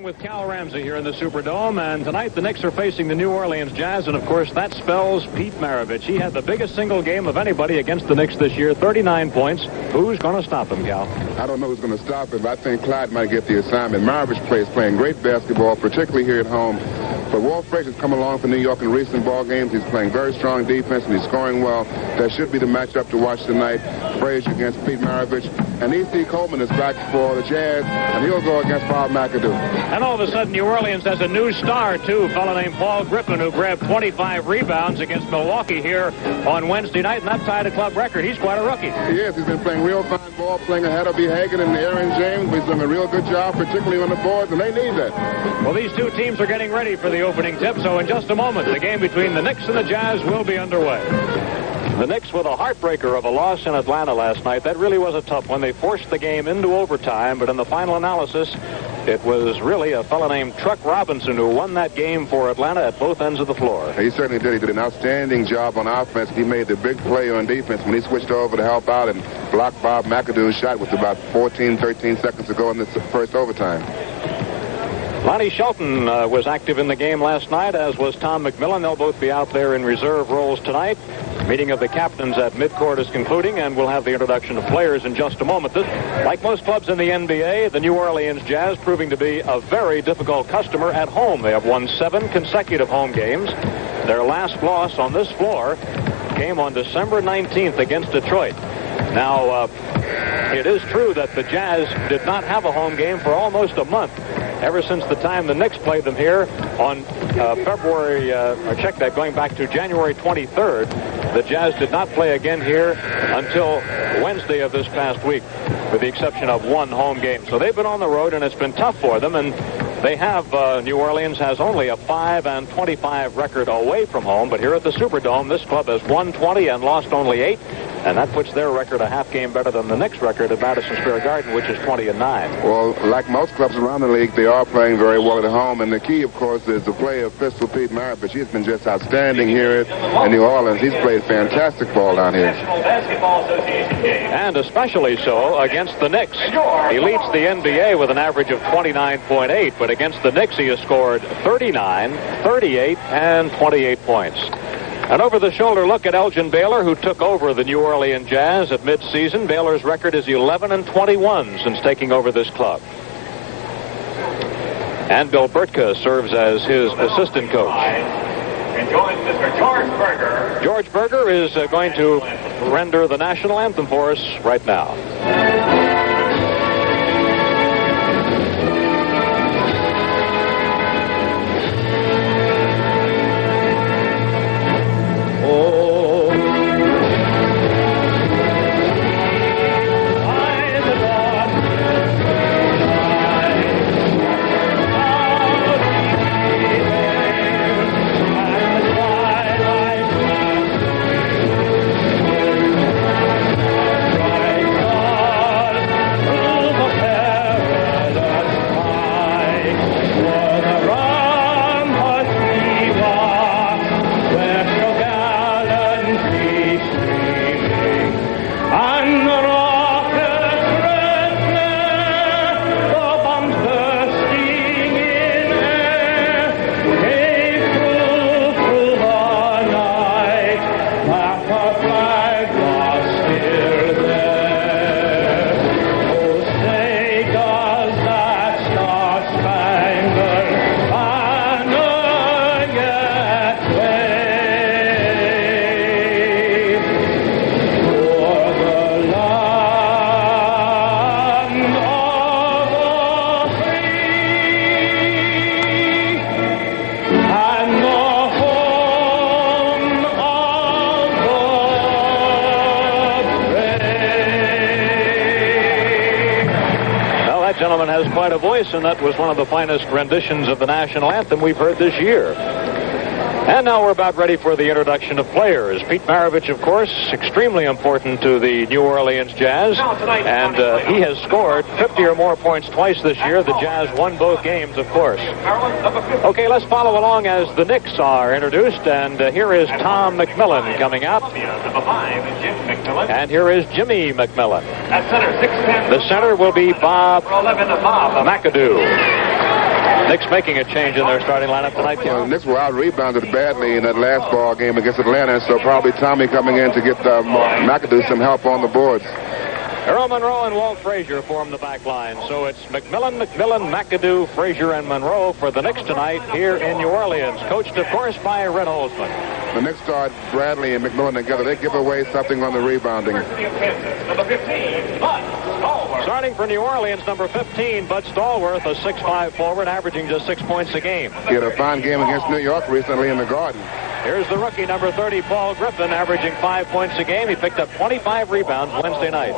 along with Cal Ramsey here in the Superdome, and tonight the Knicks are facing the New Orleans Jazz, and of course that spells Pete Maravich. He had the biggest single game of anybody against the Knicks this year, 39 points. Who's going to stop him, Cal? I don't know who's going to stop him, but I think Clyde might get the assignment. Maravich is playing great basketball, particularly here at home. But Walt Frazier's come along for New York in recent ball games. He's playing very strong defense, and he's scoring well. That should be the matchup to watch tonight. Frazier against Pete Maravich. And E.C. Coleman is back for the Jazz, and he'll go against Bob McAdoo. And all of a sudden, New Orleans has a new star, too, a fellow named Paul Griffin, who grabbed 25 rebounds against Milwaukee here on Wednesday night, and that tied a club record. He's quite a rookie. He is. He's been playing real fine ball, playing ahead of B. Hagan and Aaron James. He's done a real good job, particularly on the boards, and they need that. Well, these two teams are getting ready for the opening tip, so in just a moment, the game between the Knicks and the Jazz will be underway. The Knicks with a heartbreaker of a loss in Atlanta last night. That really was a tough one. They forced the game into overtime, but in the final analysis, it was really a fellow named Truck Robinson who won that game for Atlanta at both ends of the floor. He certainly did. He did an outstanding job on offense. He made the big play on defense when he switched over to help out and blocked Bob McAdoo's shot with about 13 seconds to go in the first overtime. Lonnie Shelton was active in the game last night, as was Tom McMillan. They'll both be out there in reserve roles tonight. Meeting of the captains at midcourt is concluding, and we'll have the introduction of players in just a moment. Like most clubs in the NBA, the New Orleans Jazz proving to be a very difficult customer at home. They have won 7 consecutive home games. Their last loss on this floor came on December 19th against Detroit. Now, it is true that the Jazz did not have a home game for almost a month. Ever since the time the Knicks played them here on going back to January 23rd, the Jazz did not play again here until Wednesday of this past week, with the exception of one home game. So they've been on the road, and it's been tough for them, and they have, New Orleans has only a 5-25 record away from home, but here at the Superdome, this club has won 20 and lost only 8. And that puts their record a half game better than the Knicks record at Madison Square Garden, which is 20-9. Well, like most clubs around the league, they are playing very well at home. And the key, of course, is the play of Pistol Pete Maravich. He's been just outstanding here in New Orleans. He's played fantastic ball down here. And especially so against the Knicks. He leads the NBA with an average of 29.8, but against the Knicks he has scored 39, 38, and 28 points. An over-the-shoulder look at Elgin Baylor, who took over the New Orleans Jazz at midseason. Baylor's record is 11-21 since taking over this club. And Bill Burtka serves as his assistant coach. Mr. George Berger. George Berger is going to render the national anthem for us right now. Gentleman has quite a voice, and that was one of the finest renditions of the national anthem we've heard this year. And now we're about ready for the introduction of players. Pete Maravich, of course, extremely important to the New Orleans Jazz, and he has scored 50 or more points twice this year. The Jazz won both games, of course. Okay, let's follow along as the Knicks are introduced, and here is Tom McMillan coming out. And here is Jimmy McMillan. At center, 6'10". The center will be Bob McAdoo. Knicks making a change in their starting lineup tonight, Ken. Well, the Knicks were out-rebounded badly in that last ball game against Atlanta, so probably Tommy coming in to get McAdoo some help on the boards. Earl Monroe and Walt Frazier form the back line. So it's McMillan, McAdoo, Frazier, and Monroe for the Knicks tonight here in New Orleans. Coached, of course, by Red Holzman. The Knicks start Bradley and McMillan together. They give away something on the rebounding. Number 15, Bud Stallworth. Starting for New Orleans, number 15, Bud Stallworth, a 6'5" forward, averaging just 6 points a game. He had a fine game against New York recently in the Garden. Here's the rookie, number 30, Paul Griffin, averaging 5 points a game. He picked up 25 rebounds Wednesday night.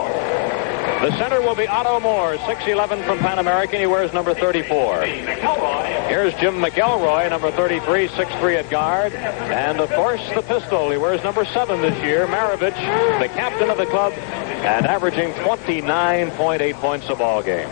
The center will be Otto Moore, 6'11" from Pan American. He wears number 34. Here's Jim McElroy, number 33, 6'3" at guard. And, of course, the pistol. He wears number 7 this year. Maravich, the captain of the club, and averaging 29.8 points a ball game.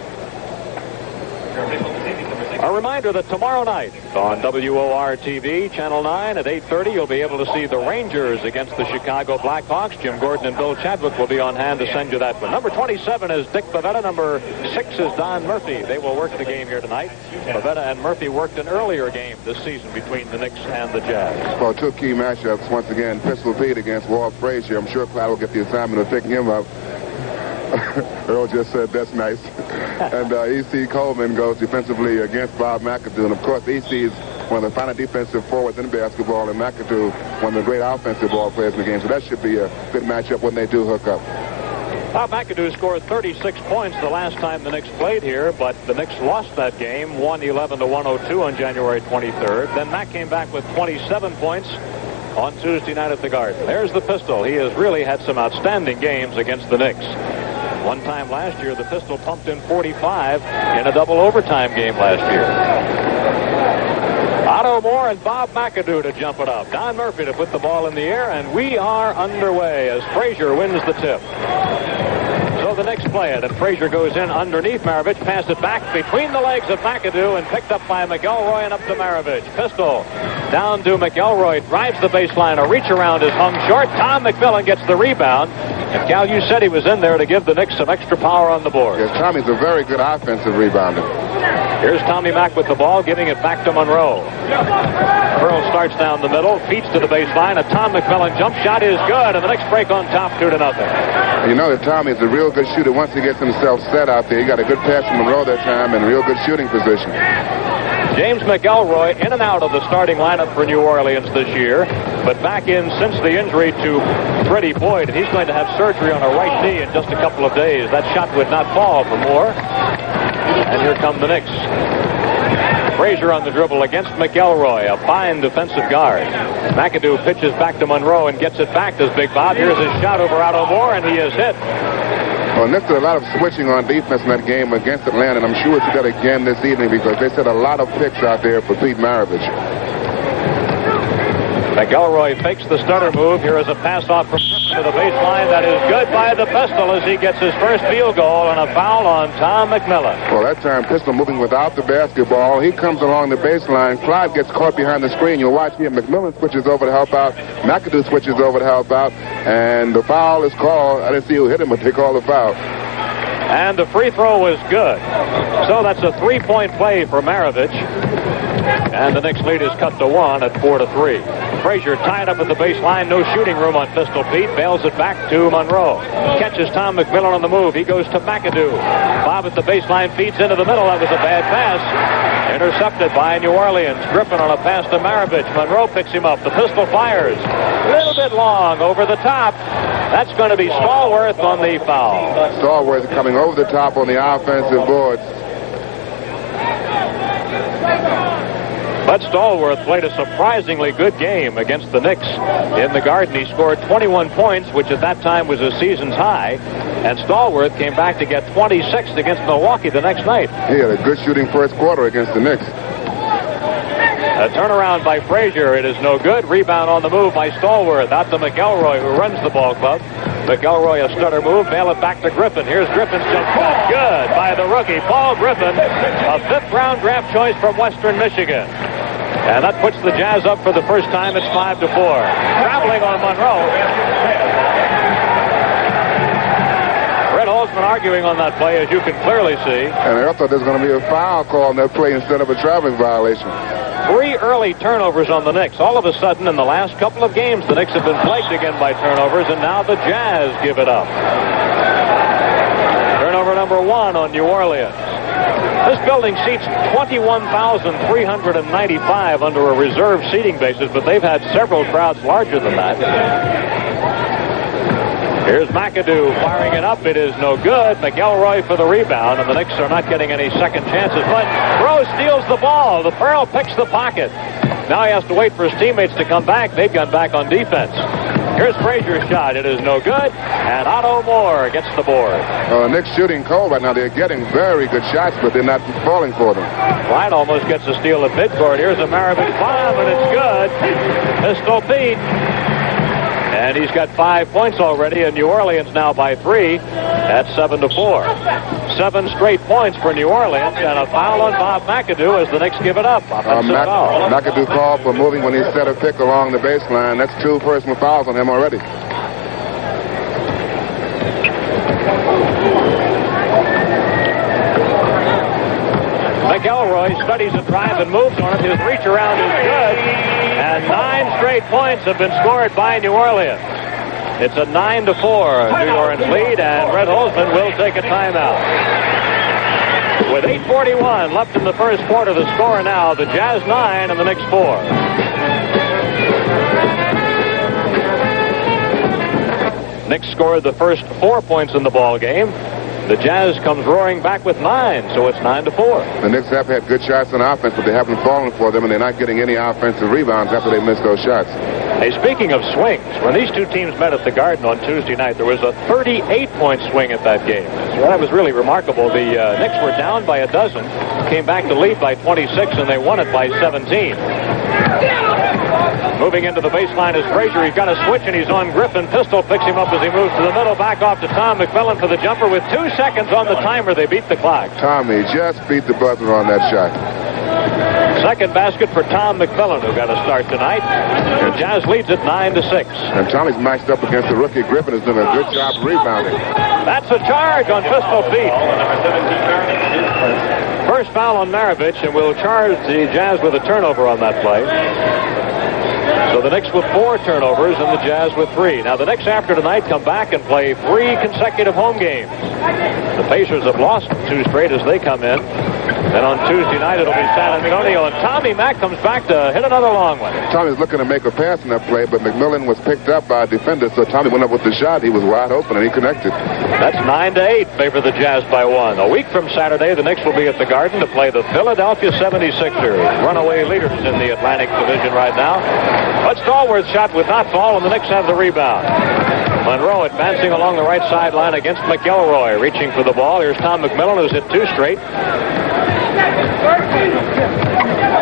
A reminder that tomorrow night on WOR-TV, Channel 9 at 8:30, you'll be able to see the Rangers against the Chicago Blackhawks. Jim Gordon and Bill Chadwick will be on hand to send you that one. Number 27 is Dick Pavetta. Number 6 is Don Murphy. They will work the game here tonight. Pavetta and Murphy worked an earlier game this season between the Knicks and the Jazz. Well, 2 key matchups. Once again, Pistol Pete against Walt Frazier. I'm sure Clyde will get the assignment of picking him up. Earl just said that's nice. And E.C. Coleman goes defensively against Bob McAdoo. And, of course, E.C. is one of the final defensive forwards in basketball, and McAdoo, one of the great offensive ball players in the game. So that should be a good matchup when they do hook up. Bob McAdoo scored 36 points the last time the Knicks played here, but the Knicks lost that game, 111-102 on January 23rd. Then Mac came back with 27 points on Tuesday night at the Garden. There's the pistol. He has really had some outstanding games against the Knicks. One time last year, the pistol pumped in 45 in a double overtime game last year. Otto Moore and Bob McAdoo to jump it up. Don Murphy to put the ball in the air, and we are underway as Frazier wins the tip. So the Knicks play it, and Frazier goes in underneath Maravich, passed it back between the legs of McAdoo, and picked up by McElroy and up to Maravich. Pistol down to McElroy, drives the baseline. A reach around is hung short. Tom McMillan gets the rebound. And Cal, you said he was in there to give the Knicks some extra power on the board. Yes, Tommy's a very good offensive rebounder. Here's Tommy Mack with the ball, giving it back to Monroe. Pearl starts down the middle, feeds to the baseline. A Tom McMillan jump shot is good, and the Knicks break on top 2-0. You know that Tommy's a real good shooter once he gets himself set out there. He got a good pass from Monroe that time and a real good shooting position. James McElroy in and out of the starting lineup for New Orleans this year, but back in since the injury to Freddie Boyd, and he's going to have surgery on a right knee in just a couple of days. That shot would not fall for Moore. And here come the Knicks. Frazier on the dribble against McElroy, a fine defensive guard. McAdoo pitches back to Monroe and gets it back to Big Bob. Here's his shot over Otto Moore, and he is hit. Well, Knicks did a lot of switching on defense in that game against Atlanta, and I'm sure we'll see that again this evening because they set a lot of picks out there for Pete Maravich. McElroy fakes the stutter move. Here is a pass off from to the baseline. That is good by the Pistol as he gets his first field goal, and a foul on Tom McMillan. Well, that time Pistol moving without the basketball. He comes along the baseline. Clyde gets caught behind the screen. You'll watch here. McMillan switches over to help out. McAdoo switches over to help out. And the foul is called. I didn't see who hit him, but they called the foul. And the free throw was good. So that's a 3-point play for Maravich. And the Knicks lead is cut to 1 at 4-3. Frazier tied up at the baseline. No shooting room on Pistol Pete. Bails it back to Monroe. Catches Tom McMillan on the move. He goes to McAdoo. Bob at the baseline feeds into the middle. That was a bad pass. Intercepted by New Orleans. Griffin on a pass to Maravich. Monroe picks him up. The Pistol fires. A little bit long over the top. That's going to be Stallworth on the foul. Stallworth coming over the top on the offensive boards. Bud Stallworth played a surprisingly good game against the Knicks in the Garden. He scored 21 points, which at that time was a season's high. And Stallworth came back to get 26 against Milwaukee the next night. He had a good shooting first quarter against the Knicks. A turnaround by Frazier. It is no good. Rebound on the move by Stallworth. Out to McElroy, who runs the ball club. McElroy, a stutter move. Bail it back to Griffin. Here's Griffin's jump shot. Good by the rookie, Paul Griffin. A 5th-round draft choice from Western Michigan. And that puts the Jazz up for the first time. It's 5-4. Traveling on Monroe. Red Holzman Hoffman arguing on that play, as you can clearly see. And I thought there's going to be a foul call on that play instead of a traveling violation. 3 early turnovers on the Knicks. All of a sudden, in the last couple of games, the Knicks have been plagued again by turnovers, and now the Jazz give it up. Turnover number 1 on New Orleans. This building seats 21,395 under a reserve seating basis, but they've had several crowds larger than that. Here's McAdoo firing it up. It is no good. McElroy for the rebound, and the Knicks are not getting any second chances. But Rose steals the ball. The Pearl picks the pocket. Now he has to wait for his teammates to come back. They've gone back on defense. Here's Frazier's shot. It is no good. And Otto Moore gets the board. Knicks shooting cold right now. They're getting very good shots, but they're not falling for them. Wright almost gets a steal at midcourt. Here's a Maravich bomb, and it's good. Pistol Pete. And he's got 5 points already, and New Orleans now by 3 at 7-4. 7 straight points for New Orleans, and a foul on Bob McAdoo as the Knicks give it up. Offensive foul. McAdoo called for moving when he set a pick along the baseline. That's 2 personal fouls on him already. McElroy studies a drive and moves on it. His reach around is good. And 9 straight points have been scored by New Orleans. It's a 9-4 New Orleans lead, and Red Holzman will take a timeout. With 8:41 left in the first quarter, the score now, the Jazz 9 and the Knicks 4. Knicks scored the first 4 points in the ball game. The Jazz comes roaring back with 9, so it's 9-4. The Knicks have had good shots on offense, but they haven't fallen for them, and they're not getting any offensive rebounds after they missed those shots. Hey, speaking of swings, when these two teams met at the Garden on Tuesday night, there was a 38-point swing at that game. So that was really remarkable. The Knicks were down by a dozen, came back to lead by 26, and they won it by 17. Moving into the baseline is Frazier. He's got a switch, and he's on Griffin. Pistol picks him up as he moves to the middle. Back off to Tom McMillan for the jumper. With 2 seconds on the timer, they beat the clock. Tommy just beat the buzzer on that shot. Second basket for Tom McMillan, who got a start tonight. The Jazz leads it 9-6. And Tommy's matched up against the rookie Griffin, who's doing a good job rebounding. That's a charge on Pistol Pete. First foul on Maravich, and we'll charge the Jazz with a turnover on that play. So the Knicks with 4 turnovers and the Jazz with 3. Now the Knicks after tonight come back and play 3 consecutive home games. The Pacers have lost 2 straight as they come in. Then on Tuesday night it'll be San Antonio, and Tommy Mack comes back to hit another long one. Tommy's looking to make a pass in that play, but McMillan was picked up by a defender, so Tommy went up with the shot. He was wide open, and he connected. That's 9-8, favor the Jazz by 1. A week from Saturday, the Knicks will be at the Garden to play the Philadelphia 76ers, runaway leaders in the Atlantic Division right now. But Stallworth's shot would not fall, and the Knicks have the rebound. Monroe advancing along the right sideline against McElroy, reaching for the ball. Here's Tom McMillan, who's hit 2 straight.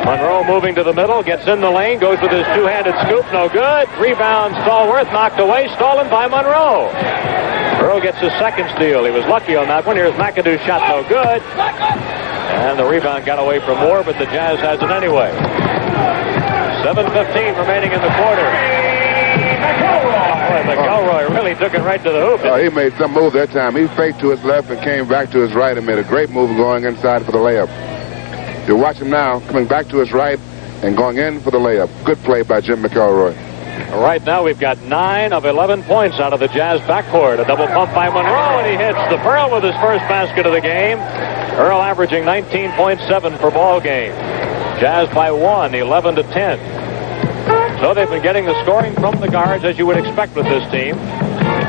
Monroe moving to the middle, gets in the lane, goes with his 2-handed scoop, no good. Rebound, Stallworth, knocked away, stolen by Monroe. Earl gets his second steal. He was lucky on that one. Here's McAdoo's shot, no good. And the rebound got away from Moore, but the Jazz has it anyway. 7:15 remaining in the quarter. Boy, McElroy really took it right to the hoop. He made some move that time. He faked to his left and came back to his right and made a great move going inside for the layup. You watch him now, coming back to his right and going in for the layup. Good play by Jim McElroy. Right now we've got 9 of 11 points out of the Jazz backcourt. A double pump by Monroe, and he hits the Pearl with his first basket of the game. Earl averaging 19.7 per ball game. Jazz by 1, 11-10. So they've been getting the scoring from the guards, as you would expect with this team.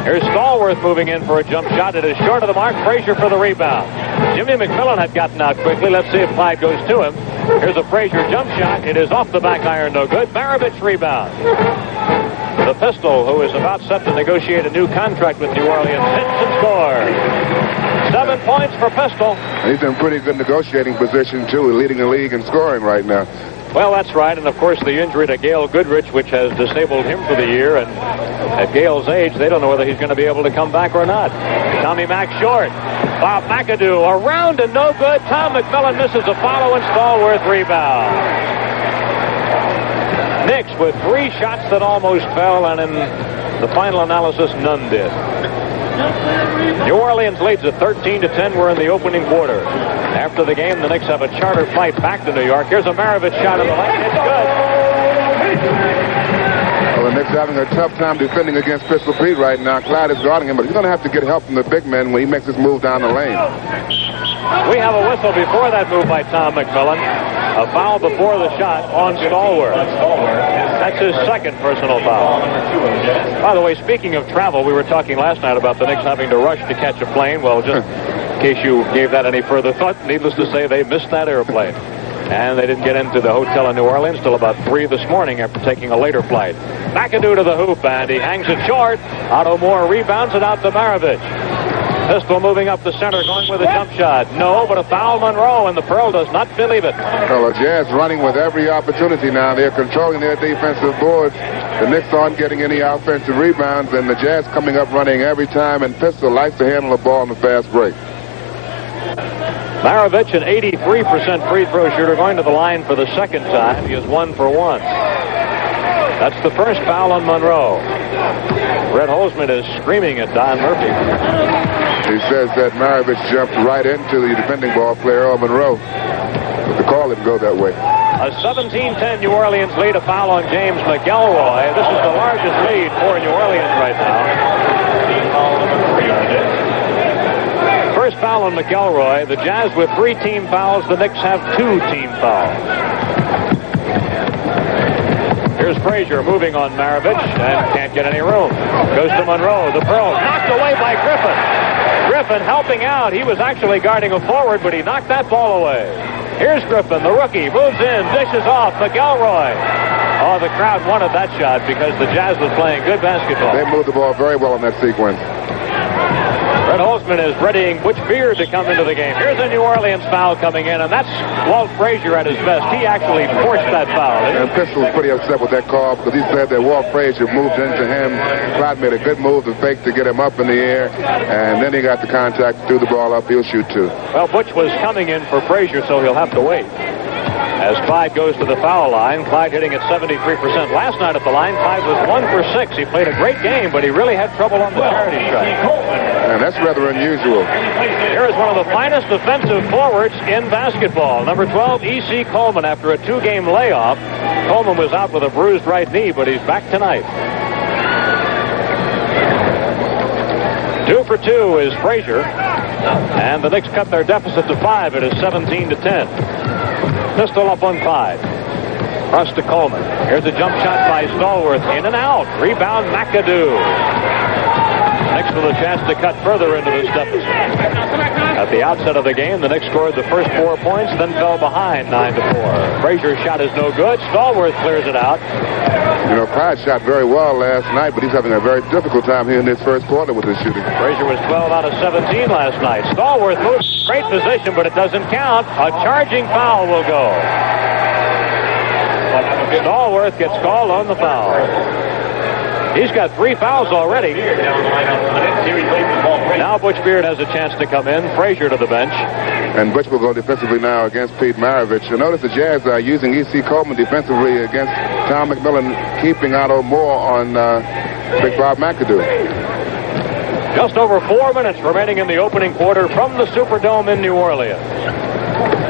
Here's Stallworth moving in for a jump shot. It is short of the mark. Frazier for the rebound. Jimmy McMillan had gotten out quickly. Let's see if Clyde goes to him. Here's a Frazier jump shot. It is off the back iron, no good. Maravich rebound. The Pistol, who is about set to negotiate a new contract with New Orleans, hits and scores. 7 points for Pistol. He's in pretty good negotiating position, too, leading the league in scoring right now. Well, that's right, and of course the injury to Gail Goodrich, which has disabled him for the year, and at Gail's age, they don't know whether he's going to be able to come back or not. Tommy Mack short. Bob McAdoo around and no good. Tom McMillan misses a follow, and Stallworth rebound. Knicks with 3 shots that almost fell, and in the final analysis, none did. New Orleans leads at 13-10. We're in the opening quarter. After the game, the Knicks have a charter flight back to New York. Here's a Maravich shot in the lane. It's good. Well, the Knicks having a tough time defending against Pistol Pete right now. Clyde is guarding him, but he's going to have to get help from the big men when he makes his move down the lane. We have a whistle before that move by Tom McMillan. A foul before the shot on Stallworth. That's his second personal foul. By the way, speaking of travel, we were talking last night about the Knicks having to rush to catch a plane. Well, just in case you gave that any further thought, needless to say, they missed that airplane. And they didn't get into the hotel in New Orleans till about 3 this morning after taking a later flight. McAdoo to the hoop, and he hangs it short. Otto Moore rebounds it out to Maravich. Pistol moving up the center, going with a jump shot. No, but a foul Monroe, and the Pearl does not believe it. Well, the Jazz running with every opportunity now. They're controlling their defensive boards. The Knicks aren't getting any offensive rebounds, and the Jazz coming up running every time, and Pistol likes to handle the ball in the fast break. Maravich, an 83% free throw shooter, going to the line for the second time. He is 1 for 1. That's the first foul on Monroe. Red Holzman is screaming at Don Murphy. He says that Maravich jumped right into the defending ball player, Earl Monroe. But the call didn't go that way. A 17-10 New Orleans lead, a foul on James McElroy. This is the largest lead for New Orleans right now. First foul on McElroy. The Jazz with 3 team fouls. The Knicks have 2 team fouls. Here's Frazier moving on Maravich and can't get any room. Goes to Monroe. The Pearl knocked away by Griffin. Griffin helping out. He was actually guarding a forward, but he knocked that ball away. Here's Griffin, the rookie, moves in, dishes off McElroy. Oh, the crowd wanted that shot because the Jazz was playing good basketball. They moved the ball very well in that sequence. Red Holzman is readying Butch Beard to come into the game. Here's a New Orleans foul coming in, and that's Walt Frazier at his best. He actually forced that foul. And Pistol was pretty upset with that call because he said that Walt Frazier moved into him. Clyde made a good move to fake to get him up in the air, and then he got the contact, threw the ball up. He'll shoot 2. Well, Butch was coming in for Frazier, so he'll have to wait. As Clyde goes to the foul line, Clyde hitting at 73%. Last night at the line, Clyde was 1 for 6. He played a great game, but he really had trouble on the charity strike. And that's rather unusual. Here is one of the finest defensive forwards in basketball. Number 12, E.C. Coleman, after a 2-game layoff. Coleman was out with a bruised right knee, but he's back tonight. 2 for 2 is Frazier. And the Knicks cut their deficit to 5. It is 17-10. Pistol up on 5. Cross to Coleman. Here's a jump shot by Stallworth. In and out. Rebound McAdoo. Knicks with a chance to cut further into this deficit. At the outset of the game, the Knicks scored the first 4 points, then fell behind 9-4. Frazier's shot is no good. Stallworth clears it out. You know, Clyde shot very well last night, but he's having a very difficult time here in this first quarter with his shooting. Frazier was 12 out of 17 last night. Stallworth moves. Great position, but it doesn't count. A charging foul will go. Stallworth gets called on the foul. He's got 3 fouls already. Now Butch Beard has a chance to come in. Frazier to the bench. And Butch will go defensively now against Pete Maravich. You'll notice the Jazz are using E.C. Coleman defensively against Tom McMillan, keeping Otto Moore on Big Bob McAdoo. Just over 4 minutes remaining in the opening quarter from the Superdome in New Orleans.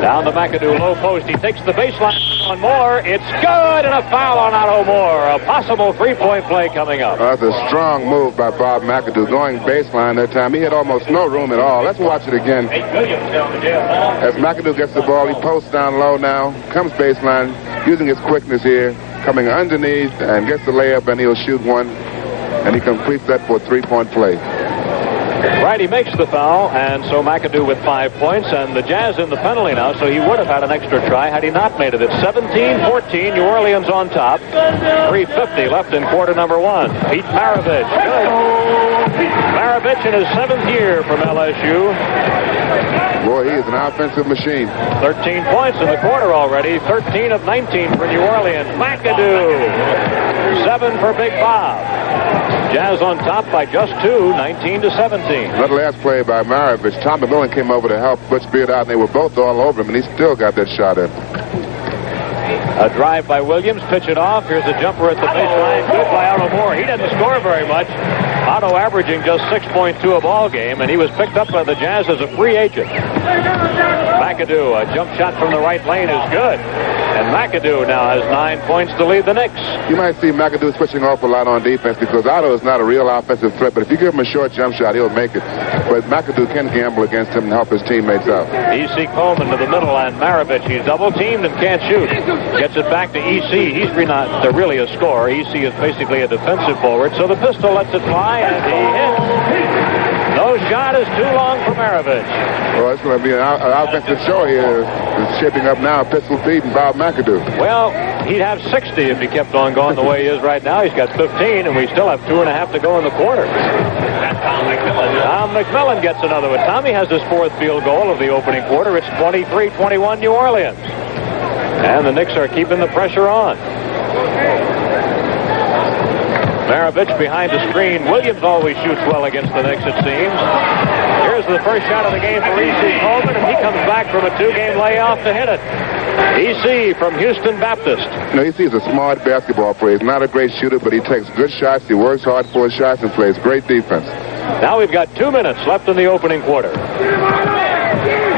Down to McAdoo, low post. He takes the baseline on Moore. It's good, and a foul on Otto Moore. A possible 3-point play coming up. That's a strong move by Bob McAdoo, going baseline that time. He had almost no room at all. Let's watch it again. As McAdoo gets the ball, he posts down low now, comes baseline, using his quickness here, coming underneath, and gets the layup, and he'll shoot one, and he completes that for a 3-point play. Right, he makes the foul, and so McAdoo with 5 points, and the Jazz in the penalty now, so he would have had an extra try had he not made it. It's 17-14, New Orleans on top. 3:50 left in quarter number 1. Pete Maravich. Maravich in his 7th year from LSU. Boy, he is an offensive machine. 13 points in the quarter already. 13 of 19 for New Orleans. McAdoo. 7 for Big Bob. Jazz on top by just 2, 19-17. That last play by Maravich, Tom McMillan came over to help Butch Beard out, and they were both all over him, and he still got that shot in. A drive by Williams, pitch it off. Here's a jumper at the baseline. Good by Otto Moore. He doesn't score very much. Otto averaging just 6.2 a ball game, and he was picked up by the Jazz as a free agent. McAdoo, a jump shot from the right lane is good. And McAdoo now has 9 points to lead the Knicks. You might see McAdoo switching off a lot on defense because Otto is not a real offensive threat, but if you give him a short jump shot, he'll make it. But McAdoo can gamble against him and help his teammates out. E.C. Coleman to the middle, and Maravich, he's double-teamed and can't shoot. Gets it back to E.C. He's not really a scorer. E.C. is basically a defensive forward, so the pistol lets it fly, and he hits. No shot is too long for Maravich. Well, it's going to be an offensive show here. It's shaping up now. Pistol Pete and Bob McAdoo. Well, he'd have 60 if he kept on going the way he is right now. He's got 15, and we still have 2.5 to go in the quarter. Tom McMillan gets another one. Tommy has his 4th field goal of the opening quarter. It's 23-21 New Orleans. And the Knicks are keeping the pressure on. Maravich behind the screen. Williams always shoots well against the Knicks, it seems. Here's the first shot of the game for E.C. Coleman, and he comes back from a 2-game layoff to hit it. E.C. from Houston Baptist. You know, E.C. is a smart basketball player. He's not a great shooter, but he takes good shots. He works hard for his shots and plays great defense. Now we've got 2 minutes left in the opening quarter.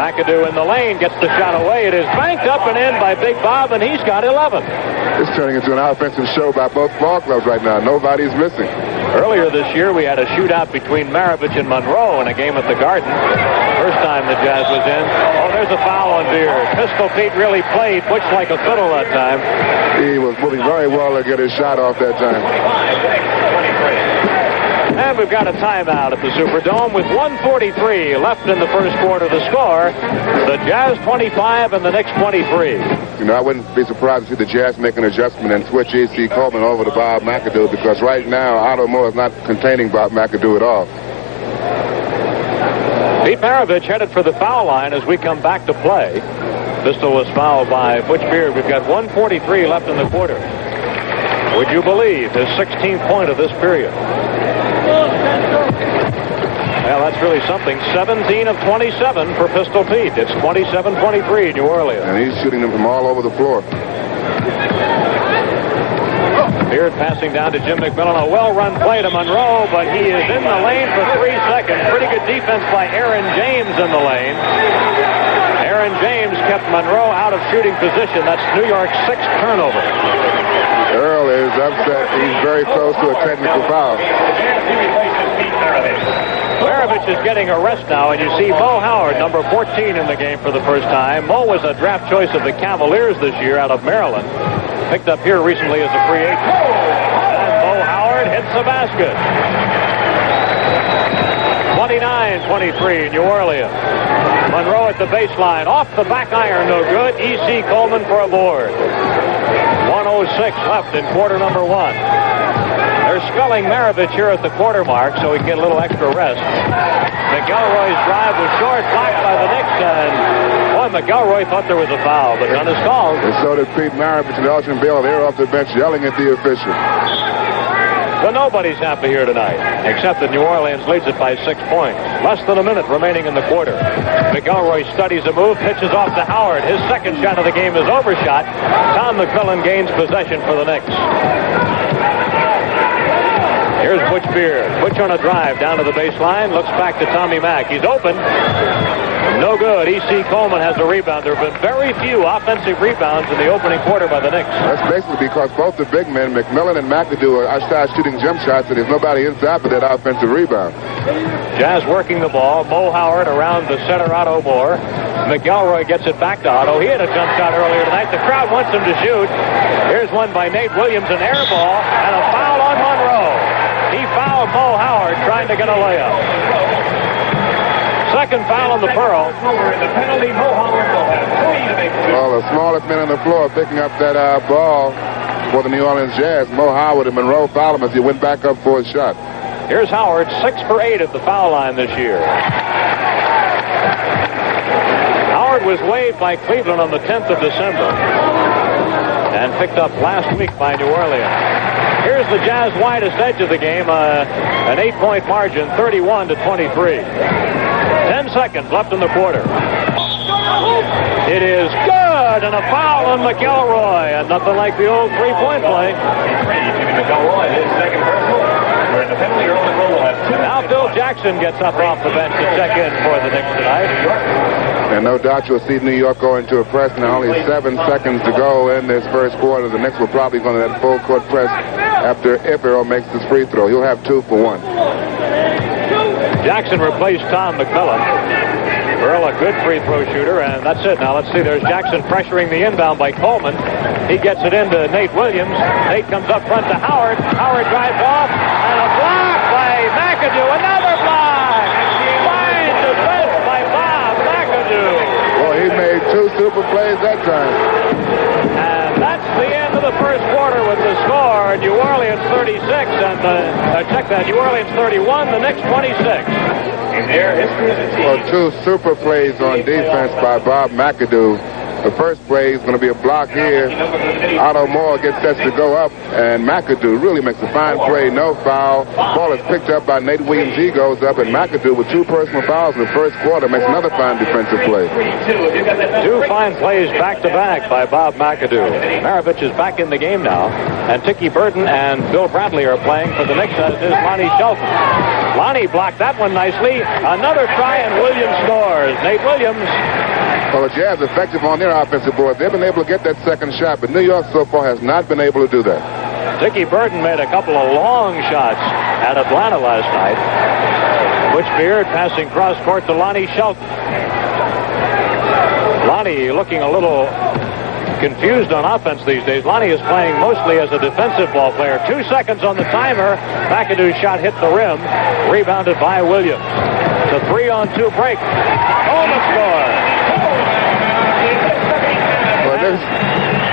McAdoo in the lane gets the shot away. It is banked up and in by Big Bob, and he's got 11. It's turning into an offensive show by both ball clubs right now. Nobody's missing. Earlier this year, we had a shootout between Maravich and Monroe in a game at the Garden. First time the Jazz was in. Oh, there's a foul on Beard. Pistol Pete really played Butch like a fiddle that time. He was moving very well to get his shot off that time. And we've got a timeout at the Superdome with 1:43 left in the first quarter. The score, the Jazz 25 and the Knicks 23. You know, I wouldn't be surprised to see the Jazz make an adjustment and switch E.C. Coleman over to Bob McAdoo because right now Otto Moore is not containing Bob McAdoo at all. Pete Maravich headed for the foul line as we come back to play. Pistol was fouled by Butch Beard. We've got 1:43 left in the quarter. Would you believe his 16th point of this period? Well, that's really something. 17 of 27 for Pistol Pete. It's 27-23 New Orleans. And he's shooting them from all over the floor. Beard passing down to Jim McMillan. A well-run play to Monroe, but he is in the lane for 3 seconds. Pretty good defense by Aaron James in the lane. Aaron James kept Monroe out of shooting position. That's New York's 6th turnover. Earl is upset. He's very close to a technical foul. Maravich is getting a rest now, and you see Mo Howard, number 14 in the game for the first time. Mo was a draft choice of the Cavaliers this year out of Maryland. Picked up here recently as a free agent. And Mo Howard hits the basket. 29-23 New Orleans. Monroe at the baseline. Off the back iron, no good. E.C. Coleman for a board. 1:06 left in quarter number 1. They're spelling Maravich here at the quarter mark so he can get a little extra rest. McElroy's drive was short, blocked by the Knicks, and boy, McElroy thought there was a foul, but none is called. And so did Pete Maravich and Elgin Baylor. They were off the bench yelling at the official. So nobody's happy here tonight, except that New Orleans leads it by 6 points. Less than a minute remaining in the quarter. McElroy studies a move, pitches off to Howard. His second shot of the game is overshot. Tom McMillan gains possession for the Knicks. Here's Butch Beard. Butch on a drive down to the baseline. Looks back to Tommy Mack. He's open. No good. E.C. Coleman has a rebound. There have been very few offensive rebounds in the opening quarter by the Knicks. That's basically because both the big men, McMillan and McAdoo, are outside shooting jump shots, and there's nobody inside for that offensive rebound. Jazz working the ball. Mo Howard around the center, Otto Moore. McElroy gets it back to Otto. He had a jump shot earlier tonight. The crowd wants him to shoot. Here's one by Nate Williams, an air ball, and a foul on Monroe. He fouled Mo Howard trying to get a layup. Second foul on the Pearl. Well, the smallest men on the floor picking up that ball for the New Orleans Jazz. Mo Howard and Monroe fouled him as he went back up for his shot. Here's Howard, 6 for 8 at the foul line this year. Howard was waived by Cleveland on the 10th of December and picked up last week by New Orleans. Here's the Jazz widest edge of the game, an 8-point margin, 31-23. 10 seconds left in the quarter. It is good, scored, and a foul on McElroy, and nothing like the old three-point play. McElroy, his second personal. We're in the penalty early rule. Now Bill Jackson gets up off the bench to check in for the Knicks tonight. And no doubt you'll see New York go into a press now. Only 7 seconds to go in this first quarter. The Knicks will probably go to that full court press after Ifero makes his free throw. He'll have 2 for 1. Jackson replaced Tom McMillan. Earl, a good free throw shooter, and that's it. Now let's see. There's Jackson pressuring the inbound by Coleman. He gets it into Nate Williams. Nate comes up front to Howard. Howard drives off, and a block by McAdoo. Another block. Fine defense by Bob McAdoo. Well, he made 2 super plays that time. And that's the end of the first quarter with the score. New Orleans 36, and check that. New Orleans 31, the Knicks 26. Well, 2 super plays on defense by Bob McAdoo. The first play is going to be a block here. Otto Moore gets set to go up, and McAdoo really makes a fine play. No foul. Ball is picked up by Nate Williams. He goes up, and McAdoo with 2 personal fouls in the first quarter makes another fine defensive play. 2 fine plays back-to-back by Bob McAdoo. Maravich is back in the game now, and Tiki Burton and Bill Bradley are playing for the Knicks, as is Lonnie Shelton. Lonnie blocked that one nicely. Another try, and Williams scores. Nate Williams. Well, the Jazz effective on their offensive board. They've been able to get that second shot, but New York so far has not been able to do that. Tiki Burton made a couple of long shots at Atlanta last night. Butch Beard passing cross court to Lonnie Shelton. Lonnie looking a little confused on offense these days. Lonnie is playing mostly as a defensive ball player. 2 seconds on the timer. McAdoo's shot hit the rim. Rebounded by Williams. It's a 3-on-2 break. Coleman scores.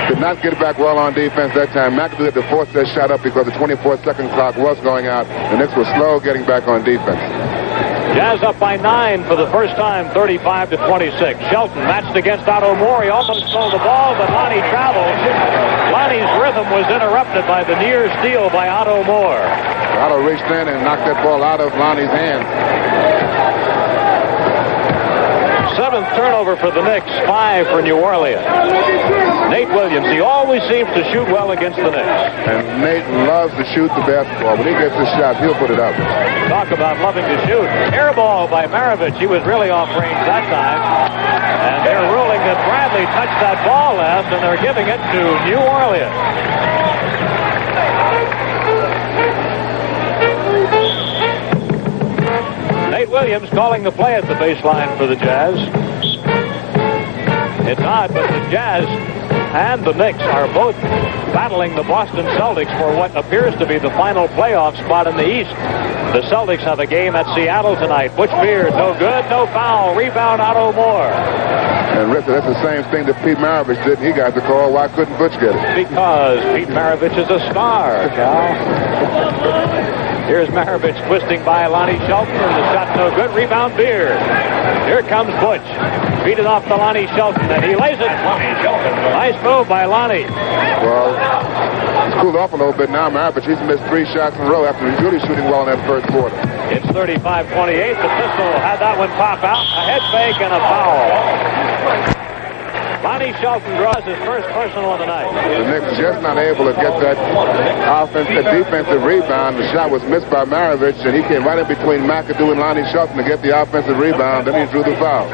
Did not get it back well on defense that time. McAdoo had to force that shot up because the 24-second clock was going out. The Knicks were slow getting back on defense. Jazz up by 9 for the first time, 35-26. Shelton matched against Otto Moore. He almost stole the ball, but Lonnie traveled. Lonnie's rhythm was interrupted by the near steal by Otto Moore. Otto reached in and knocked that ball out of Lonnie's hands. 7th turnover for the Knicks, 5 for New Orleans. Nate Williams, he always seems to shoot well against the Knicks. And Nate loves to shoot the basketball. When he gets his shot, he'll put it up. Talk about loving to shoot. Air ball by Maravich. He was really off range that time. And they're ruling that Bradley touched that ball last, and they're giving it to New Orleans. Nate Williams calling the play at the baseline for the Jazz. It's odd, but the Jazz and the Knicks are both battling the Boston Celtics for what appears to be the final playoff spot in the East. The Celtics have a game at Seattle tonight. Butch Beard, no good, no foul. Rebound, Otto Moore. And Richard, that's the same thing that Pete Maravich did. He got the call. Why couldn't Butch get it? Because Pete Maravich is a star, Cal. Here's Maravich twisting by Lonnie Shelton, and the shot no good. Rebound, Beard. Here comes Butch. Beat it off to Lonnie Shelton, and he lays it. Nice move by Lonnie. Well, it's cooled off a little bit now. Maravich, he's missed 3 shots in a row after he's really shooting well in that first quarter. It's 35-28. The pistol had that one pop out. A head fake and a foul. Lonnie Shelton draws his first personal of the night. The Knicks just not able to get that defensive rebound. The shot was missed by Maravich, and he came right in between McAdoo and Lonnie Shelton to get the offensive rebound. Then he drew the foul.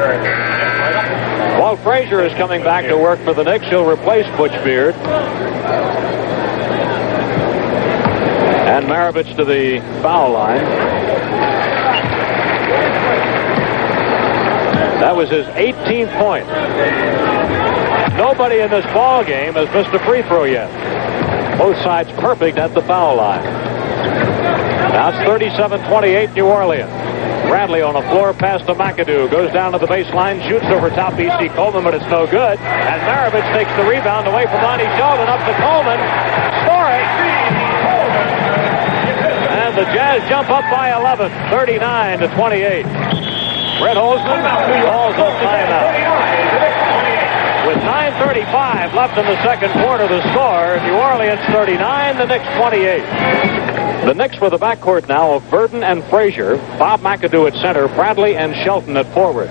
Walt Frazier is coming back to work for the Knicks. He'll replace Butch Beard. And Maravich to the foul line. That was his 18th point. Nobody in this ball game has missed a free throw yet. Both sides perfect at the foul line. Now it's 37-28 New Orleans. Bradley on a floor pass to McAdoo. Goes down to the baseline, shoots over top E.C. Coleman, but it's no good. And Maravich takes the rebound away from Lonnie Shelton. Up to Coleman. Score it. And the Jazz jump up by 11, 39-28. Brett Holzman calls a timeout. With 9:35 left in the second quarter, the score, New Orleans 39, the Knicks 28. The Knicks with a backcourt now of Burton and Frazier, Bob McAdoo at center, Bradley and Shelton at forward.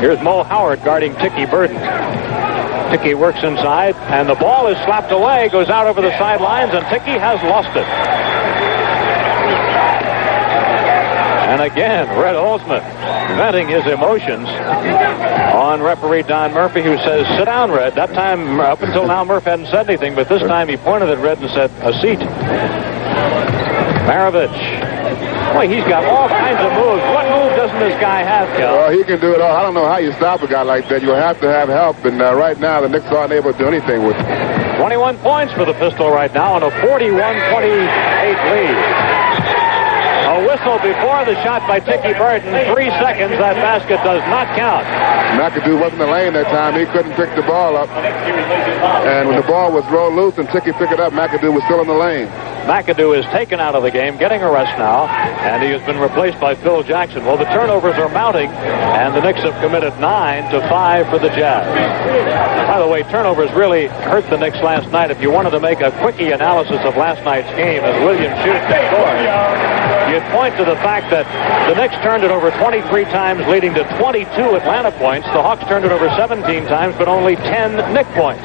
Here's Mo Howard guarding Tiki Burton. Ticky works inside, and the ball is slapped away, goes out over the sidelines, and Ticky has lost it. And again, Red Holzman venting his emotions on referee Don Murphy, who says, sit down, Red. That time, up until now, Murphy hadn't said anything, but this time he pointed at Red and said, a seat. Maravich. Boy, he's got all kinds of moves. What move doesn't this guy have, Cal? Well, he can do it all. I don't know how you stop a guy like that. You'll have to have help, and right now the Knicks aren't able to do anything with it. 21 points for the Pistol right now on a 41-28 lead. A whistle before the shot by Ticky Burton. 3 seconds. That basket does not count. McAdoo wasn't in the lane that time. He couldn't pick the ball up. And when the ball was rolled loose and Ticky picked it up, McAdoo was still in the lane. McAdoo is taken out of the game, getting a rest now, and he has been replaced by Phil Jackson. Well, the turnovers are mounting, and the Knicks have committed 9 to 5 for the Jazz. By the way, turnovers really hurt the Knicks last night. If you wanted to make a quickie analysis of last night's game as Williams shoots and scores, you'd point to the fact that the Knicks turned it over 23 times, leading to 22 Atlanta points. The Hawks turned it over 17 times, but only 10 Knick points.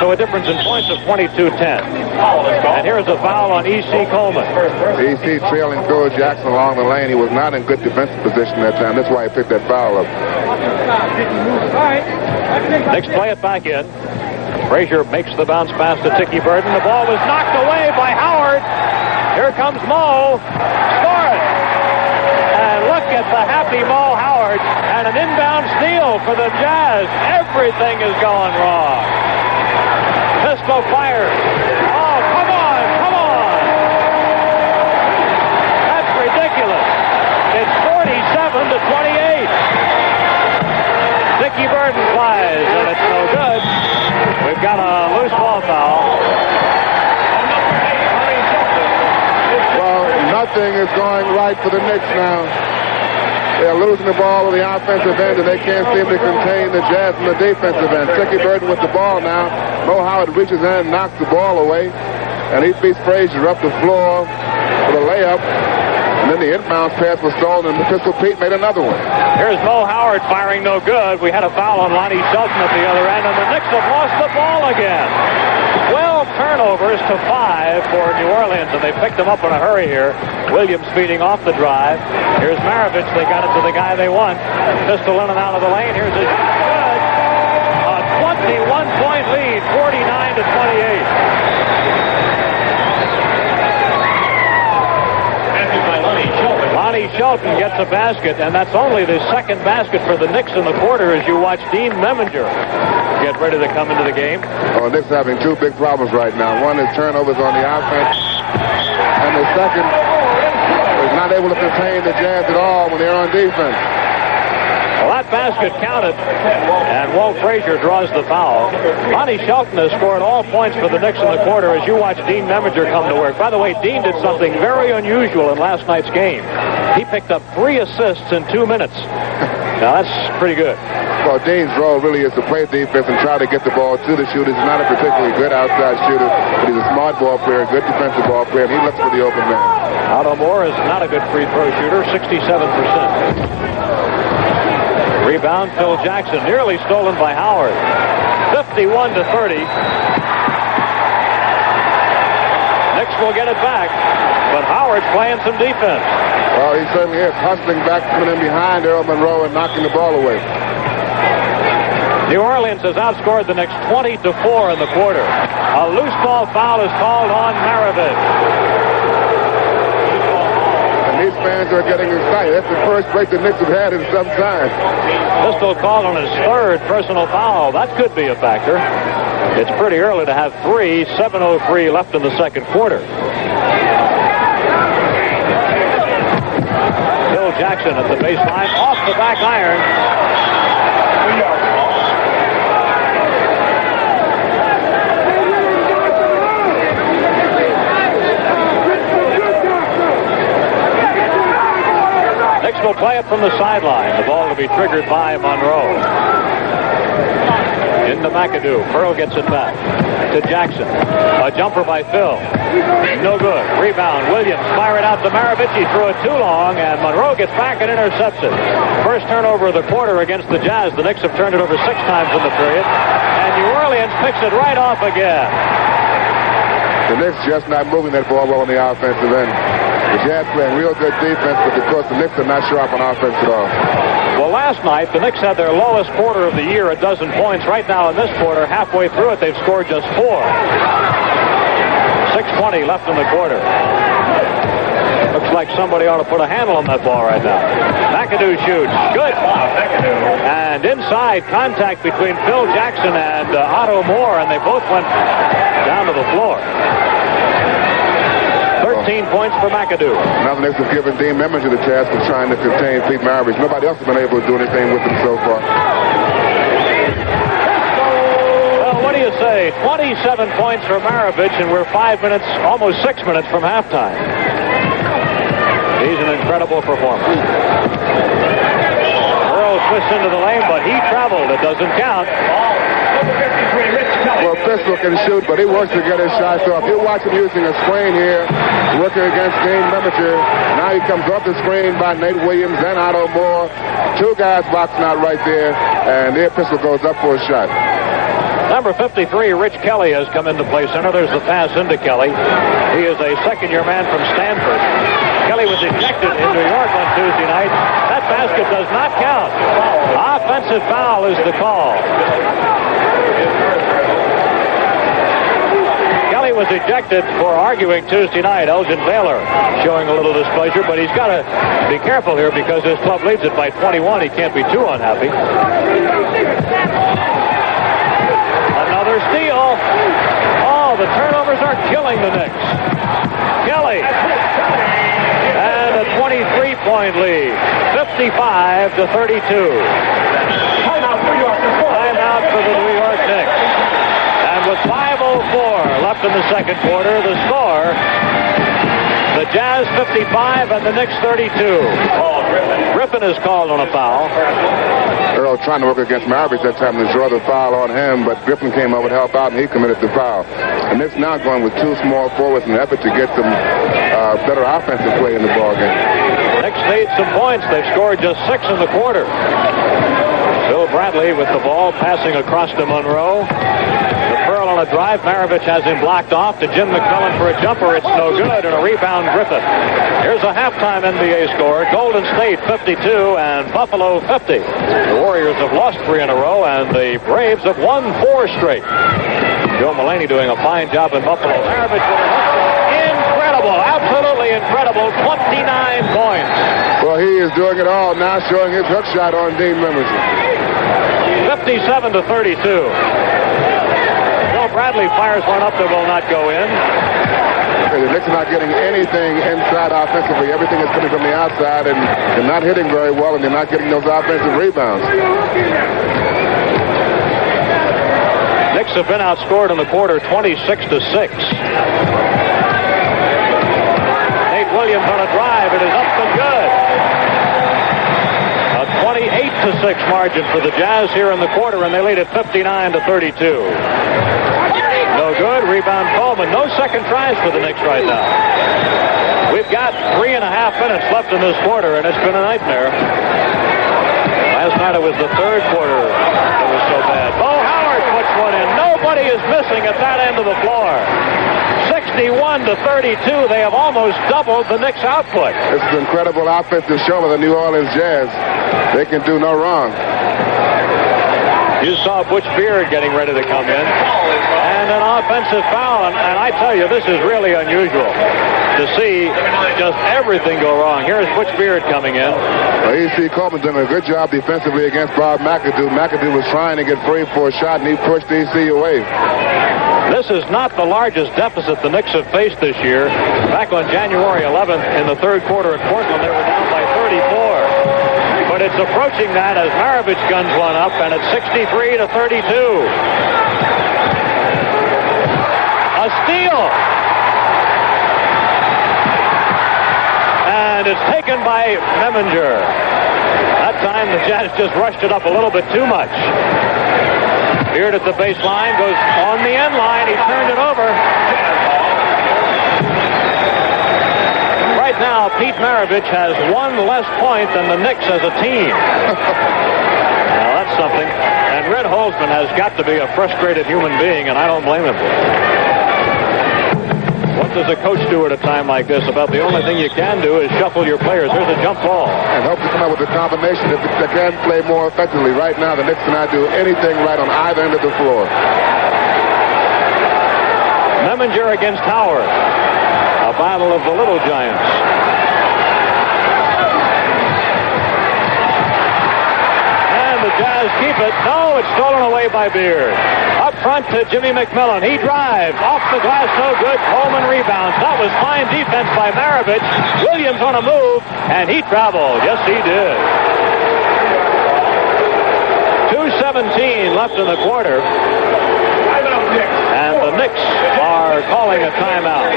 So a difference in points of 22-10. And here's a foul on E.C. Coleman. E.C. trailing Phil Jackson along the lane. He was not in good defensive position that time. That's why he picked that foul up. Knicks play it back in. Frazier makes the bounce pass to Ticky Burton. The ball was knocked away by Howard. Here comes Mo. Score it. And look at the happy Mo Howard. And an inbound steal for the Jazz. Everything is going wrong. Pistol fires. Oh, come on, come on. That's ridiculous. It's 47-28. Ticky Burton flies, and it's no good. We've got a loose ball foul. Well, nothing is going right for the Knicks now. They're losing the ball on the offensive end, and they can't seem to contain the Jazz on the defensive end. Ticky Burton with the ball now. Mo Howard reaches in and knocks the ball away, and he beats Frazier up the floor for the layup. And then the inbound pass was stolen, and the Pistol Pete made another one. Here's Mo Howard firing no good. We had a foul on Lonnie Shelton at the other end, and the Knicks have lost the ball again. 12 turnovers to 5 for New Orleans, and they picked them up in a hurry here. Williams feeding off the drive. Here's Maravich. They got it to the guy they want. Pistol in and out of the lane. Here's his good. A 21-point lead, 49-28. Lonnie Shelton gets a basket, and that's only the second basket for the Knicks in the quarter as you watch Dean Meminger get ready to come into the game. Oh, Knicks having two big problems right now. One is turnovers on the offense, and the second is not able to contain the Jazz at all when they're on defense. Well, that basket counted, and Walt Frazier draws the foul. Lonnie Shelton has scored all points for the Knicks in the quarter as you watch Dean Meminger come to work. By the way, Dean did something very unusual in last night's game. He picked up 3 assists in 2 minutes. Now, that's pretty good. Well, Dean's role really is to play defense and try to get the ball to the shooters. He's not a particularly good outside shooter, but he's a smart ball player, good defensive ball player, and he looks for the open man. Otto Moore is not a good free throw shooter, 67%. Rebound, Phil Jackson, nearly stolen by Howard. 51-30. Knicks will get it back, but Howard's playing some defense. Well, he certainly is, hustling back, coming in behind Earl Monroe and knocking the ball away. New Orleans has outscored the Knicks 20-4 in the quarter. A loose ball foul is called on Maravich. These fans are getting excited. That's the first break the Knicks have had in some time. Pistol called on his 3rd personal foul. That could be a factor. It's pretty early to have 3. 7:03 left in the second quarter. Phil Jackson at the baseline, off the back iron. Will play it from the sideline. The ball will be triggered by Monroe. Into McAdoo. Pearl gets it back to Jackson. A jumper by Phil. No good. Rebound. Williams fire it out to Maravich. He threw it too long, and Monroe gets back and intercepts it. First turnover of the quarter against the Jazz. The Knicks have turned it over 6 times in the period. And New Williams picks it right off again. The Knicks just not moving that ball well on the offensive end. The Jazz playing real good defense, but of course the Knicks are not sharp on offense at all. Well, last night, the Knicks had their lowest quarter of the year, a dozen points. Right now in this quarter, halfway through it, they've scored just 4. 6:20 left in the quarter. Looks like somebody ought to put a handle on that ball right now. McAdoo shoots. Good. And inside, contact between Phil Jackson and Otto Moore, and they both went down to the floor. 13 points for McAdoo. Now the Knicks have given Dean Memminger the task of trying to contain Pete Maravich. Nobody else has been able to do anything with him so far. Well, what do you say? 27 points for Maravich, and we're 5 minutes, almost 6 minutes from halftime. He's an incredible performance. Earl twists into the lane, but he traveled. It doesn't count. Well, Pistol can shoot, but he works to get his shots off. You watch him using a screen here, working against Dean Memminger. Now he comes off the screen by Nate Williams and Otto Moore. 2 guys boxing out right there, and their Pistol goes up for a shot. Number 53, Rich Kelly, has come into play center. There's the pass into Kelly. He is a second-year man from Stanford. Kelly was ejected in New York on Tuesday night. That basket does not count. Offensive foul is the call. Kelly was ejected for arguing Tuesday night. Elgin Baylor showing a little displeasure, but he's got to be careful here because his club leads it by 21. He can't be too unhappy. Another steal. Oh, the turnovers are killing the Knicks. Kelly. And a 23-point lead. 55-32. Timeout for the New York Knicks. And with 5:04 left in the second quarter, the score, the Jazz 55 and the Knicks 32. Griffin is called on a foul. Earl trying to work against Maravich that time to draw the foul on him, but Griffin came over to help out, and he committed the foul. And Knicks now going with 2 small forwards in an effort to get some better offensive play in the ballgame. Knicks made some points. They've scored just 6 in the quarter. Bill Bradley with the ball, passing across to Monroe. The Pearl on a drive. Maravich has him blocked off to Jim McMillan for a jumper. It's no good, and a rebound Griffin. Here's a halftime NBA score. Golden State 52 and Buffalo 50. The Warriors have lost 3 in a row, and the Braves have won 4 straight. Joe Mulaney doing a fine job in Buffalo. Maravich with a incredible, absolutely incredible 29 points. Well, he is doing it all now, showing his hook shot on Dean Memminger. 57-32. Bill Bradley fires one up that will not go in. Okay, the Knicks are not getting anything inside offensively. Everything is coming from the outside, and they're not hitting very well, and they're not getting those offensive rebounds. Knicks have been outscored in the quarter 26-6. Nate Williams on a drive. It is up and good. A 28-6 margin for the Jazz here in the quarter, and they lead at 59-32. No good. Rebound Coleman. No second tries for the Knicks right now. We've got 3.5 minutes left in this quarter, and it's been a nightmare. Last night it was the third quarter that was so bad. Bo Howard puts one in. Nobody is missing at that end of the floor. 61-32. They have almost doubled the Knicks' output. This is an incredible offensive show of the New Orleans Jazz. They can do no wrong. You saw Butch Beard getting ready to come in. And an offensive foul. And I tell you, this is really unusual to see just everything go wrong. Here's Butch Beard coming in. Well, E.C. Coleman doing a good job defensively against Bob McAdoo. McAdoo was trying to get free for a shot, and he pushed E.C. away. This is not the largest deficit the Knicks have faced this year. Back on January 11th in the third quarter at Portland, they were down by 34. But it's approaching that as Maravich guns one up, and it's 63-32. A steal. And it's taken by Memminger. That time the Jazz just rushed it up a little bit too much. Beard at the baseline, goes on the end line. He turned it over. Right now, Pete Maravich has 1 less point than the Knicks as a team. Now, that's something. And Red Holzman has got to be a frustrated human being, and I don't blame him. What does a coach do at a time like this? About the only thing you can do is shuffle your players. There's a jump ball. And hope to come up with a combination if they can play more effectively. Right now, the Knicks cannot do anything right on either end of the floor. Memminger against Howard. A battle of the little giants. And the Jazz keep it. No, it's stolen away by Beard. Up front to Jimmy McMillan. He drives. Off the glass, no good. Coleman rebounds. That was fine defense by Maravich. Williams on a move, and he traveled. Yes, he did. 2:17 left in the quarter. And the Knicks are calling a timeout.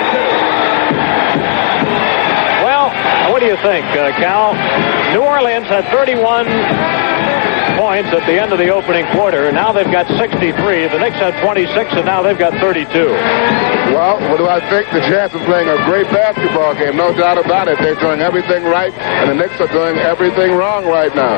Well, what do you think, Cal? New Orleans had 31 points at the end of the opening quarter. Now they've got 63. The Knicks had 26, and now they've got 32. Well, what do I think? The Jazz are playing a great basketball game, no doubt about it. They're doing everything right, and the Knicks are doing everything wrong right now.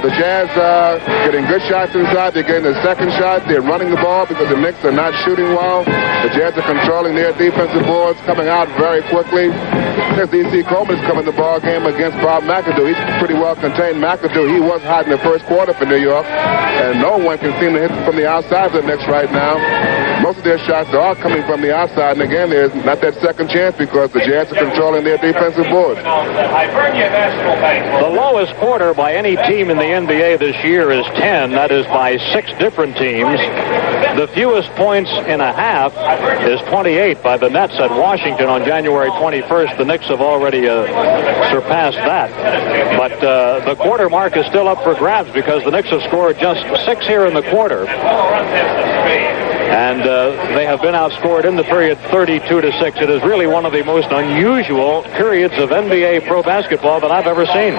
The Jazz are getting good shots inside. They're getting the second shot. They're running the ball because the Knicks are not shooting well. The Jazz are controlling their defensive boards, coming out very quickly. Since D.C. Coleman is coming the ball game against Bob McAdoo, he's pretty well contained. McAdoo, he was hot in the first quarter for New York, and no one can seem to hit from the outside of the Knicks right now. Most of their shots are coming from the outside, and again, there's not that second chance because the Jazz are controlling their defensive boards. The lowest quarter by any team in the NBA this year is 10. That is by 6 different teams. The fewest points in a half is 28 by the Nets at Washington on January 21st. The Knicks have already surpassed that. But the quarter mark is still up for grabs because the Knicks have scored just 6 here in the quarter. And they have been outscored in the period 32-6. It is really one of the most unusual periods of NBA pro basketball that I've ever seen.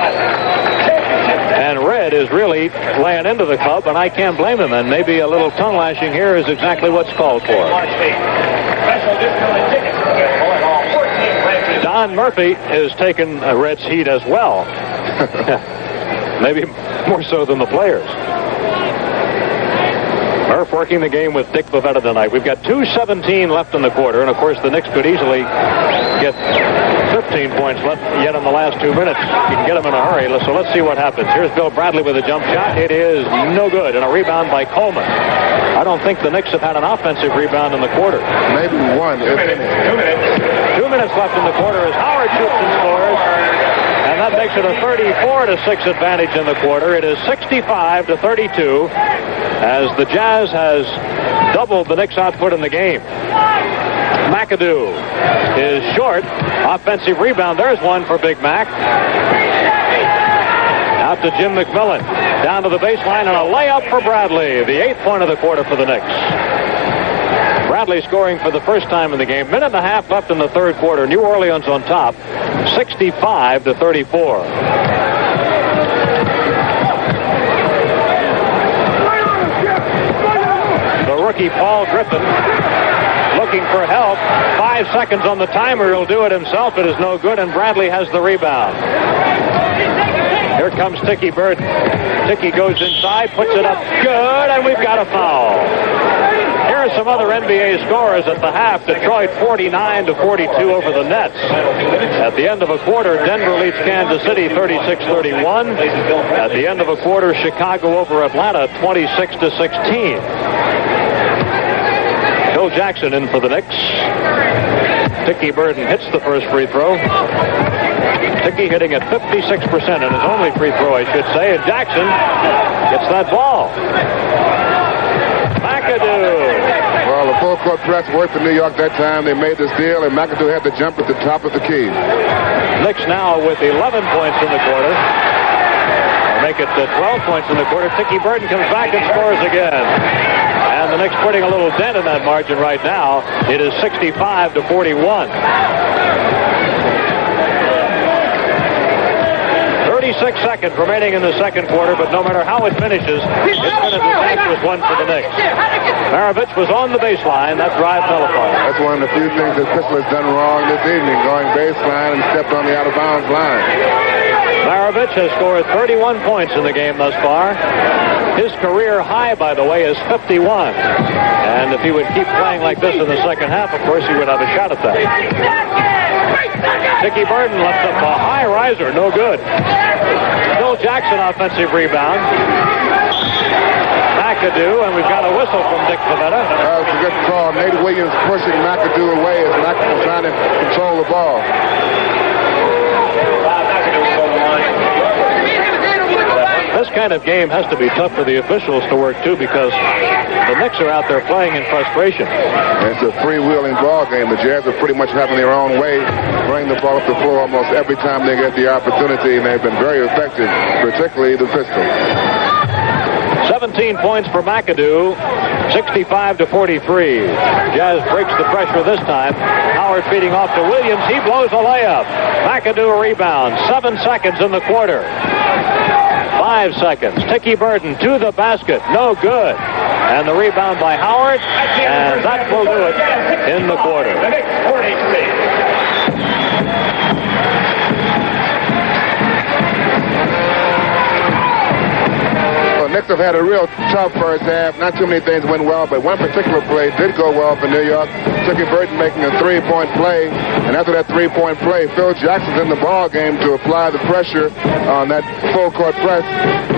And Red is really laying into the club, and I can't blame him. And maybe a little tongue lashing here is exactly what's called for. Don Murphy has taken Red's heat as well. Maybe more so than the players. Murph working the game with Dick Bavetta tonight. We've got 2:17 left in the quarter, and of course the Knicks could easily get 15 points left yet in the last 2 minutes. You can get them in a hurry, so let's see what happens. Here's Bill Bradley with a jump shot. It is no good, and a rebound by Coleman. I don't think the Knicks have had an offensive rebound in the quarter. Maybe one. 2 minutes. 2 minutes left in the quarter as Howard shoots and scores. And that makes it a 34-6 advantage in the quarter. It is 65-32 as the Jazz has doubled the Knicks' output in the game. McAdoo is short. Offensive rebound. There's one for Big Mac. Out to Jim McMillan. Down to the baseline and a layup for Bradley. The 8th point of the quarter for the Knicks. Bradley scoring for the first time in the game. Minute and a half left in the third quarter. New Orleans on top, 65-34. The rookie Paul Griffin looking for help. 5 seconds on the timer. He'll do it himself. It is no good, and Bradley has the rebound. Here comes Tiki Burton. Tiki goes inside, puts it up good, and we've got a foul. Here are some other NBA scores at the half. Detroit 49-42 over the Nets. At the end of a quarter, Denver leads Kansas City 36-31. At the end of a quarter, Chicago over Atlanta 26-16. Bill Jackson in for the Knicks. Tiki Burton hits the first free throw. Tiki hitting at 56% in his only free throw, I should say. And Jackson gets that ball. McAdoo. Well, the full court press worked for New York that time. They made the steal, and McAdoo had the jump at the top of the key. Knicks now with 11 points in the quarter. Make it 12 points in the quarter. Tiki Burton comes back and scores again. And the Knicks putting a little dent in that margin right now. It is 65-41. 36 seconds remaining in the second quarter, but no matter how it finishes, it's been a disastrous one for the Knicks. Maravich was on the baseline. That drive fell apart. That's one of the few things that Pistol has done wrong this evening, going baseline and stepped on the out-of-bounds line. Maravich has scored 31 points in the game thus far. His career high, by the way, is 51. And if he would keep playing like this in the second half, of course, he would have a shot at that. Dickie Burden left up a high riser, no good. Phil Jackson offensive rebound. McAdoo, and we've got a whistle from Dick Pavetta. That was a good call. Nate Williams pushing McAdoo away as McAdoo trying to control the ball. This kind of game has to be tough for the officials to work, too, because the Knicks are out there playing in frustration. It's a freewheeling ball game. The Jazz are pretty much having their own way, bring the ball up the floor almost every time they get the opportunity, and they've been very effective, particularly the pistol. 17 points for McAdoo, 65-43. Jazz breaks the pressure this time. Howard feeding off to Williams. He blows a layup. McAdoo a rebound. 7 seconds in the quarter. 5 seconds. Dickie Burden to the basket. No good. And the rebound by Howard. And that will do it in the quarter. Knicks have had a real tough first half. Not too many things went well, but one particular play did go well for New York. Dickie Burden making a three-point play, and after that three-point play, Phil Jackson's in the ball game to apply the pressure on that full-court press.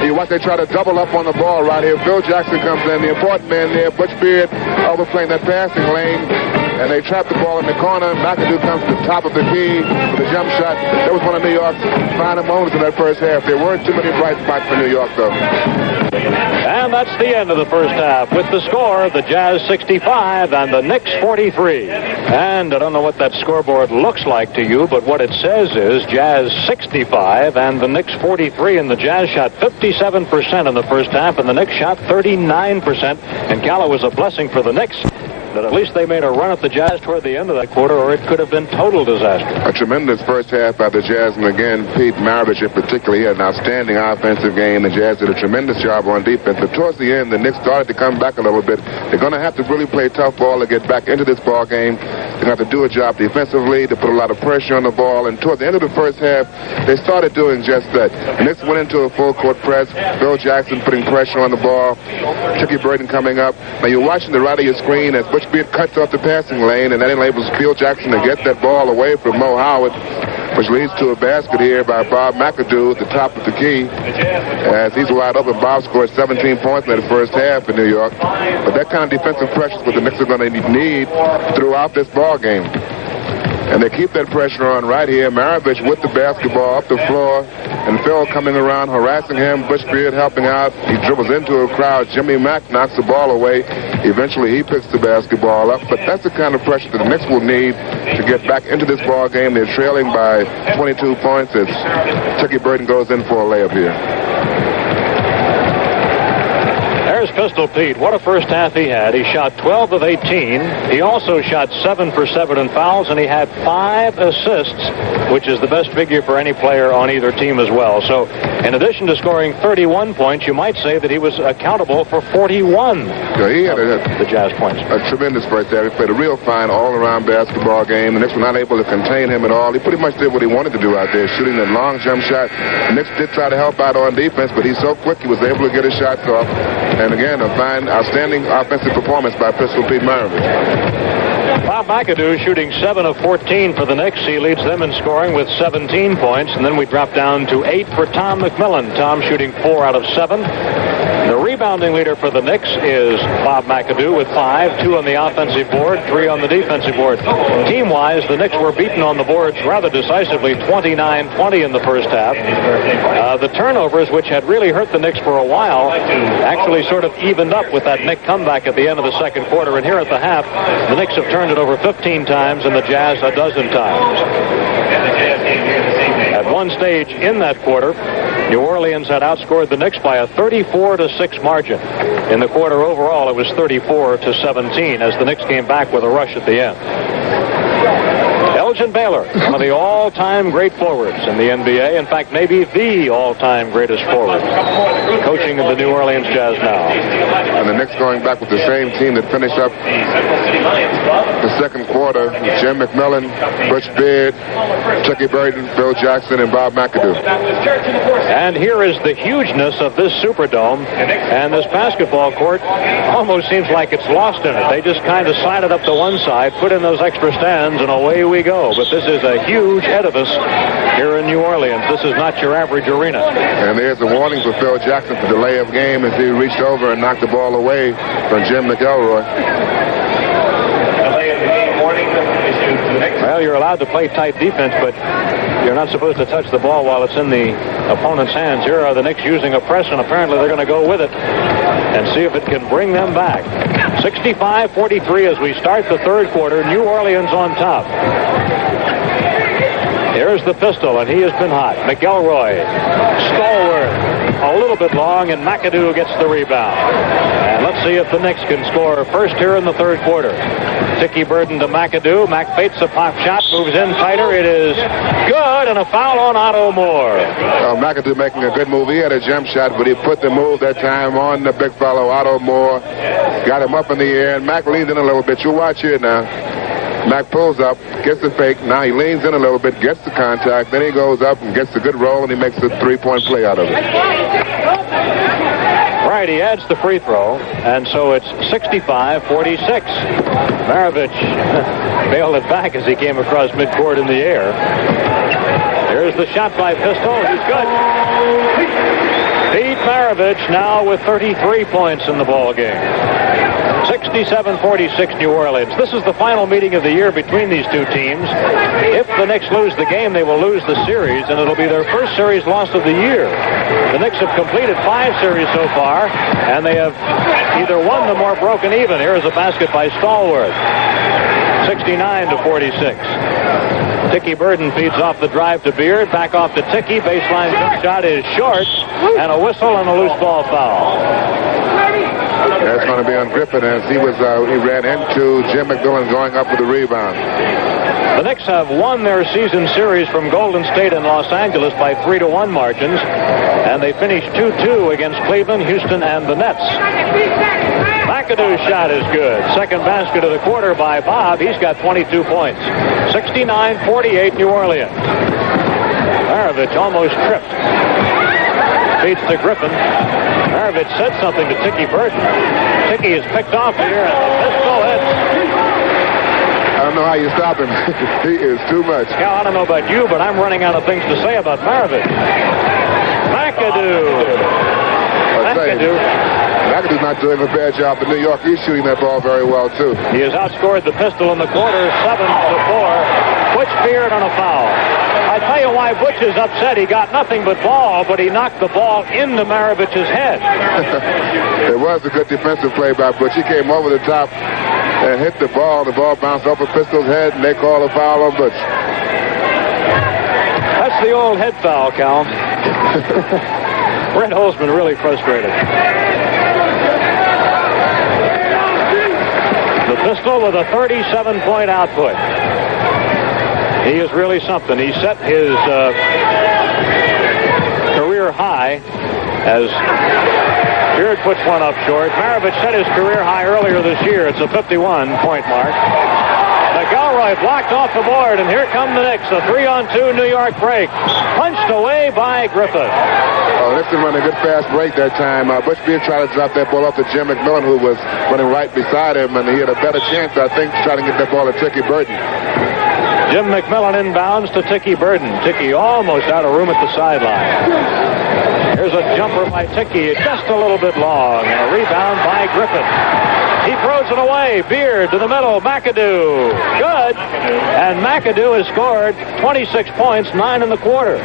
You watch they try to double up on the ball right here. Phil Jackson comes in, the important man there, Butch Beard, overplaying that passing lane, and they trap the ball in the corner. McAdoo comes to the top of the key with a jump shot. That was one of New York's finer moments in that first half. There weren't too many bright spots for New York, though. And that's the end of the first half with the score, the Jazz 65 and the Knicks 43. And I don't know what that scoreboard looks like to you, but what it says is Jazz 65 and the Knicks 43, and the Jazz shot 57% in the first half and the Knicks shot 39%. And Cal, was a blessing for the Knicks that at least they made a run at the Jazz toward the end of that quarter, or it could have been total disaster. A tremendous first half by the Jazz, and again, Pete Maravich in particular, he had an outstanding offensive game. The Jazz did a tremendous job on defense, but towards the end, the Knicks started to come back a little bit. They're going to have to really play tough ball to get back into this ball game. They're going to have to do a job defensively to put a lot of pressure on the ball, and toward the end of the first half, they started doing just that. The Knicks went into a full-court press. Phil Jackson putting pressure on the ball. Dickie Burden coming up. Now, you're watching the right of your screen as Butch Beard cuts off the passing lane, and that enables Phil Jackson to get that ball away from Mo Howard, which leads to a basket here by Bob McAdoo at the top of the key. As he's wide open, Bob scored 17 points in that first half in New York. But that kind of defensive pressure is what the Knicks are going to need throughout this ball game. And they keep that pressure on right here. Maravich with the basketball up the floor, and Phil coming around, harassing him. Butch Beard helping out. He dribbles into a crowd. Jimmy Mack knocks the ball away. Eventually, he picks the basketball up. But that's the kind of pressure that the Knicks will need to get back into this ball game. They're trailing by 22 points as Dickie Burden goes in for a layup here. There's Pistol Pete. What a first half he had. He shot 12 of 18. He also shot 7 for 7 in fouls, and he had 5 assists, which is the best figure for any player on either team as well. So in addition to scoring 31 points, you might say that he was accountable for 41 he had the Jazz points. A tremendous first half. He played a real fine all-around basketball game. The Knicks were not able to contain him at all. He pretty much did what he wanted to do out there, shooting that long jump shot. The Knicks did try to help out on defense, but he's so quick he was able to get his shots off. And again, a fine, outstanding offensive performance by Pistol Pete Maravich. Bob McAdoo shooting 7 of 14 for the Knicks. He leads them in scoring with 17 points. And then we drop down to 8 for Tom McMillan. Tom shooting 4 out of 7. The rebounding leader for the Knicks is Bob McAdoo with 5, 2 on the offensive board, 3 on the defensive board. Team-wise, the Knicks were beaten on the boards rather decisively, 29-20 in the first half. The turnovers, which had really hurt the Knicks for a while, actually sort of evened up with that Knick comeback at the end of the second quarter. And here at the half, the Knicks have turned it over 15 times and the Jazz a dozen times. At one stage in that quarter, New Orleans had outscored the Knicks by a 34-6 margin. In the quarter overall, it was 34-17 as the Knicks came back with a rush at the end. Elgin Baylor, one of the all-time great forwards in the NBA. In fact, maybe the all-time greatest forward, coaching the New Orleans Jazz now. And the Knicks going back with the same team that finished up the second quarter. Jim McMillan, Butch Beard, Chucky Burton, Phil Jackson, and Bob McAdoo. And here is the hugeness of this Superdome. And this basketball court almost seems like it's lost in it. They just kind of slide it up to one side, put in those extra stands, and away we go. But this is a huge edifice here in New Orleans. This is not your average arena. And there's a warning for Phil Jackson for delay of game as he reached over and knocked the ball away from Jim McElroy. Well, you're allowed to play tight defense, but you're not supposed to touch the ball while it's in the opponent's hands. Here are the Knicks using a press, and apparently they're going to go with it and see if it can bring them back. 65-43 as we start the third quarter. New Orleans on top. Here's the pistol, and he has been hot. McElroy, stalwart, a little bit long, and McAdoo gets the rebound. And let's see if the Knicks can score first here in the third quarter. Tiki Burden to McAdoo. Mac baits a pop shot, moves in tighter. It is good, and a foul on Otto Moore. McAdoo making a good move. He had a jump shot, but he put the move that time on the big fellow, Otto Moore. Got him up in the air, and Mac leans in a little bit. You watch here now. Mac pulls up, gets the fake. Now he leans in a little bit, gets the contact. Then he goes up and gets a good roll, and he makes a three-point play out of it. Right, he adds the free throw, and so it's 65-46. Maravich bailed it back as he came across midcourt in the air. Here's the shot by Pistol. He's good. Pete Maravich now with 33 points in the ball game. 67-46 New Orleans. This is the final meeting of the year between these two teams. If the Knicks lose the game, they will lose the series, and it'll be their first series loss of the year. The Knicks have completed 5 series so far, and they have either won them or broken even. Here is a basket by Stallworth. 69-46. Tiki Burden feeds off the drive to Beard. Back off to Tiki. Baseline jump shot is short, and a whistle and a loose ball foul. That's going to be on Griffin as he ran into Jim McMillan going up with the rebound. The Knicks have won their season series from Golden State and Los Angeles by 3-1 margins, and they finished 2-2 against Cleveland, Houston, and the Nets. McAdoo's shot is good. Second basket of the quarter by Bob. He's got 22 points. 69-48 New Orleans. Maravich almost tripped. Feeds to Griffin. Maravich said something to Tiki Burton. Tiki is picked off here, and the pistol hits. I don't know how you stop him. He is too much. Cal, I don't know about you, but I'm running out of things to say about Maravich. McAdoo. McAdoo's not doing a bad job in New York. He's shooting that ball very well, too. He has outscored the Pistol in the quarter, 7-4. Butch Beard on a foul. I tell you why Butch is upset. He got nothing but ball, but he knocked the ball into Maravich's head. It was a good defensive play by Butch. He came over the top and hit the ball. The ball bounced off of Pistol's head, and they call a foul on Butch. That's the old head foul, Cal. Brent Holzman really frustrated. The Pistol with a 37-point output. He is really something. He set his career high as Beard puts one up short. Maravich set his career high earlier this year. It's a 51-point mark. McElroy blocked off the board, and here come the Knicks. A 3-on-2 New York break. Punched away by Griffith. Nixon running a good fast break that time. Butch Beard tried to drop that ball off to Jim McMillan, who was running right beside him, and he had a better chance, I think, trying to get that ball to Tiki Burton. Jim McMillan inbounds to Tiki Burden. Tiki almost out of room at the sideline. Here's a jumper by Tiki, just a little bit long, and a rebound by Griffin. He throws it away. Beard to the middle. McAdoo. Good. And McAdoo has scored 26 points, 9 in the quarter.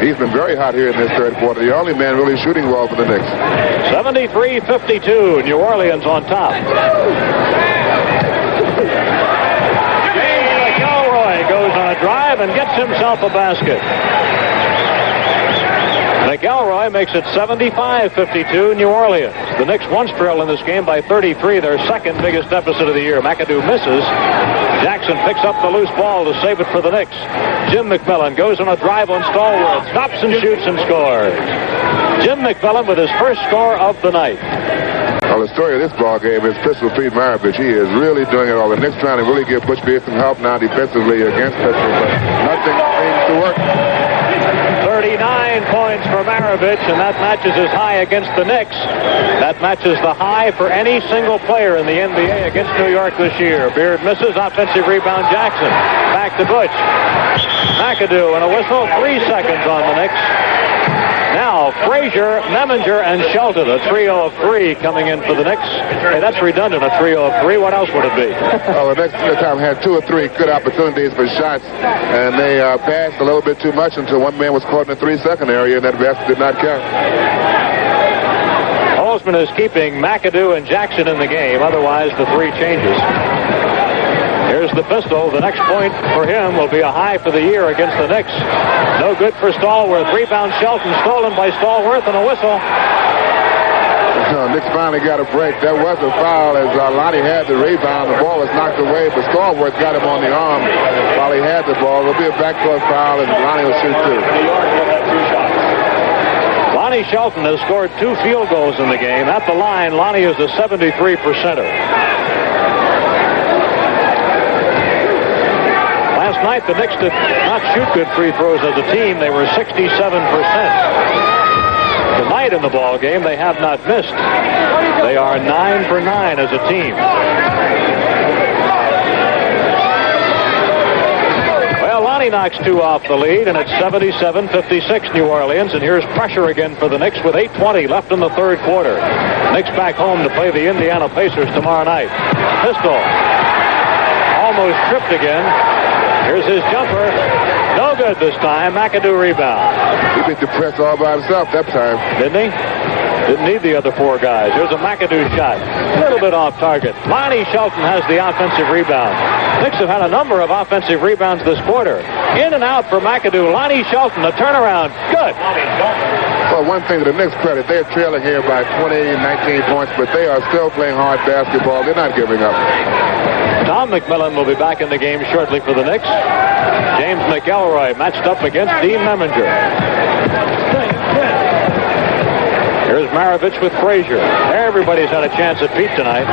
He's been very hot here in this third quarter. The only man really shooting well for the Knicks. 73-52. New Orleans on top. Goes on a drive and gets himself a basket. McElroy makes it 75-52 New Orleans. The Knicks once trail in this game by 33, their second biggest deficit of the year. McAdoo misses. Jackson picks up the loose ball to save it for the Knicks. Jim McMillan goes on a drive on Stallworth, stops and shoots and scores. Jim McMillan with his first score of the night. Well, the story of this ball game is Pistol Pete Maravich. He is really doing it all. The Knicks trying to really give Butch Beard some help now defensively against Pistol, but nothing seems to work. 39 points for Maravich, and that matches his high against the Knicks. That matches the high for any single player in the NBA against New York this year. Beard misses, offensive rebound Jackson. Back to Butch. McAdoo and a whistle, 3 seconds on the Knicks. Now, Frazier, Meminger, and Shelton, a trio of 3 coming in for the Knicks. Hey, that's redundant, a trio of 3. What else would it be? Well, the Knicks this time had 2 or 3 good opportunities for shots, and they passed a little bit too much until one man was caught in the 3-second area, and that basket did not count. Holzman is keeping McAdoo and Jackson in the game. Otherwise, the 3 changes. Here's the pistol. The next point for him will be a high for the year against the Knicks. No good for Stallworth. Rebound Shelton, stolen by Stallworth, and a whistle. Knicks finally got a break. There was a foul as Lonnie had the rebound. The ball was knocked away, but Stallworth got him on the arm while he had the ball. It'll be a backcourt foul, and Lonnie will shoot 2. Lonnie Shelton has scored 2 field goals in the game. At the line, Lonnie is a 73%er. Last night, the Knicks did not shoot good free throws as a team. They were 67%. Tonight in the ball game, they have not missed. They are 9 for 9 as a team. Well, Lonnie knocks 2 off the lead, and it's 77-56 New Orleans. And here's pressure again for the Knicks with 8:20 left in the 3rd quarter. Knicks back home to play the Indiana Pacers tomorrow night. Pistol almost tripped again. Here's his jumper. No good this time. McAdoo rebound. He beat the press all by himself that time. Didn't he? Didn't need the other 4 guys. Here's a McAdoo shot. A little bit off target. Lonnie Shelton has the offensive rebound. Knicks have had a number of offensive rebounds this quarter. In and out for McAdoo. Lonnie Shelton, a turnaround. Good. Well, one thing to the Knicks' credit, they're trailing here by 20, 19 points, but they are still playing hard basketball. They're not giving up. Tom McMillan will be back in the game shortly for the Knicks. James McElroy matched up against Dean Meminger. Here's Maravich with Frazier. Everybody's had a chance at Pete tonight.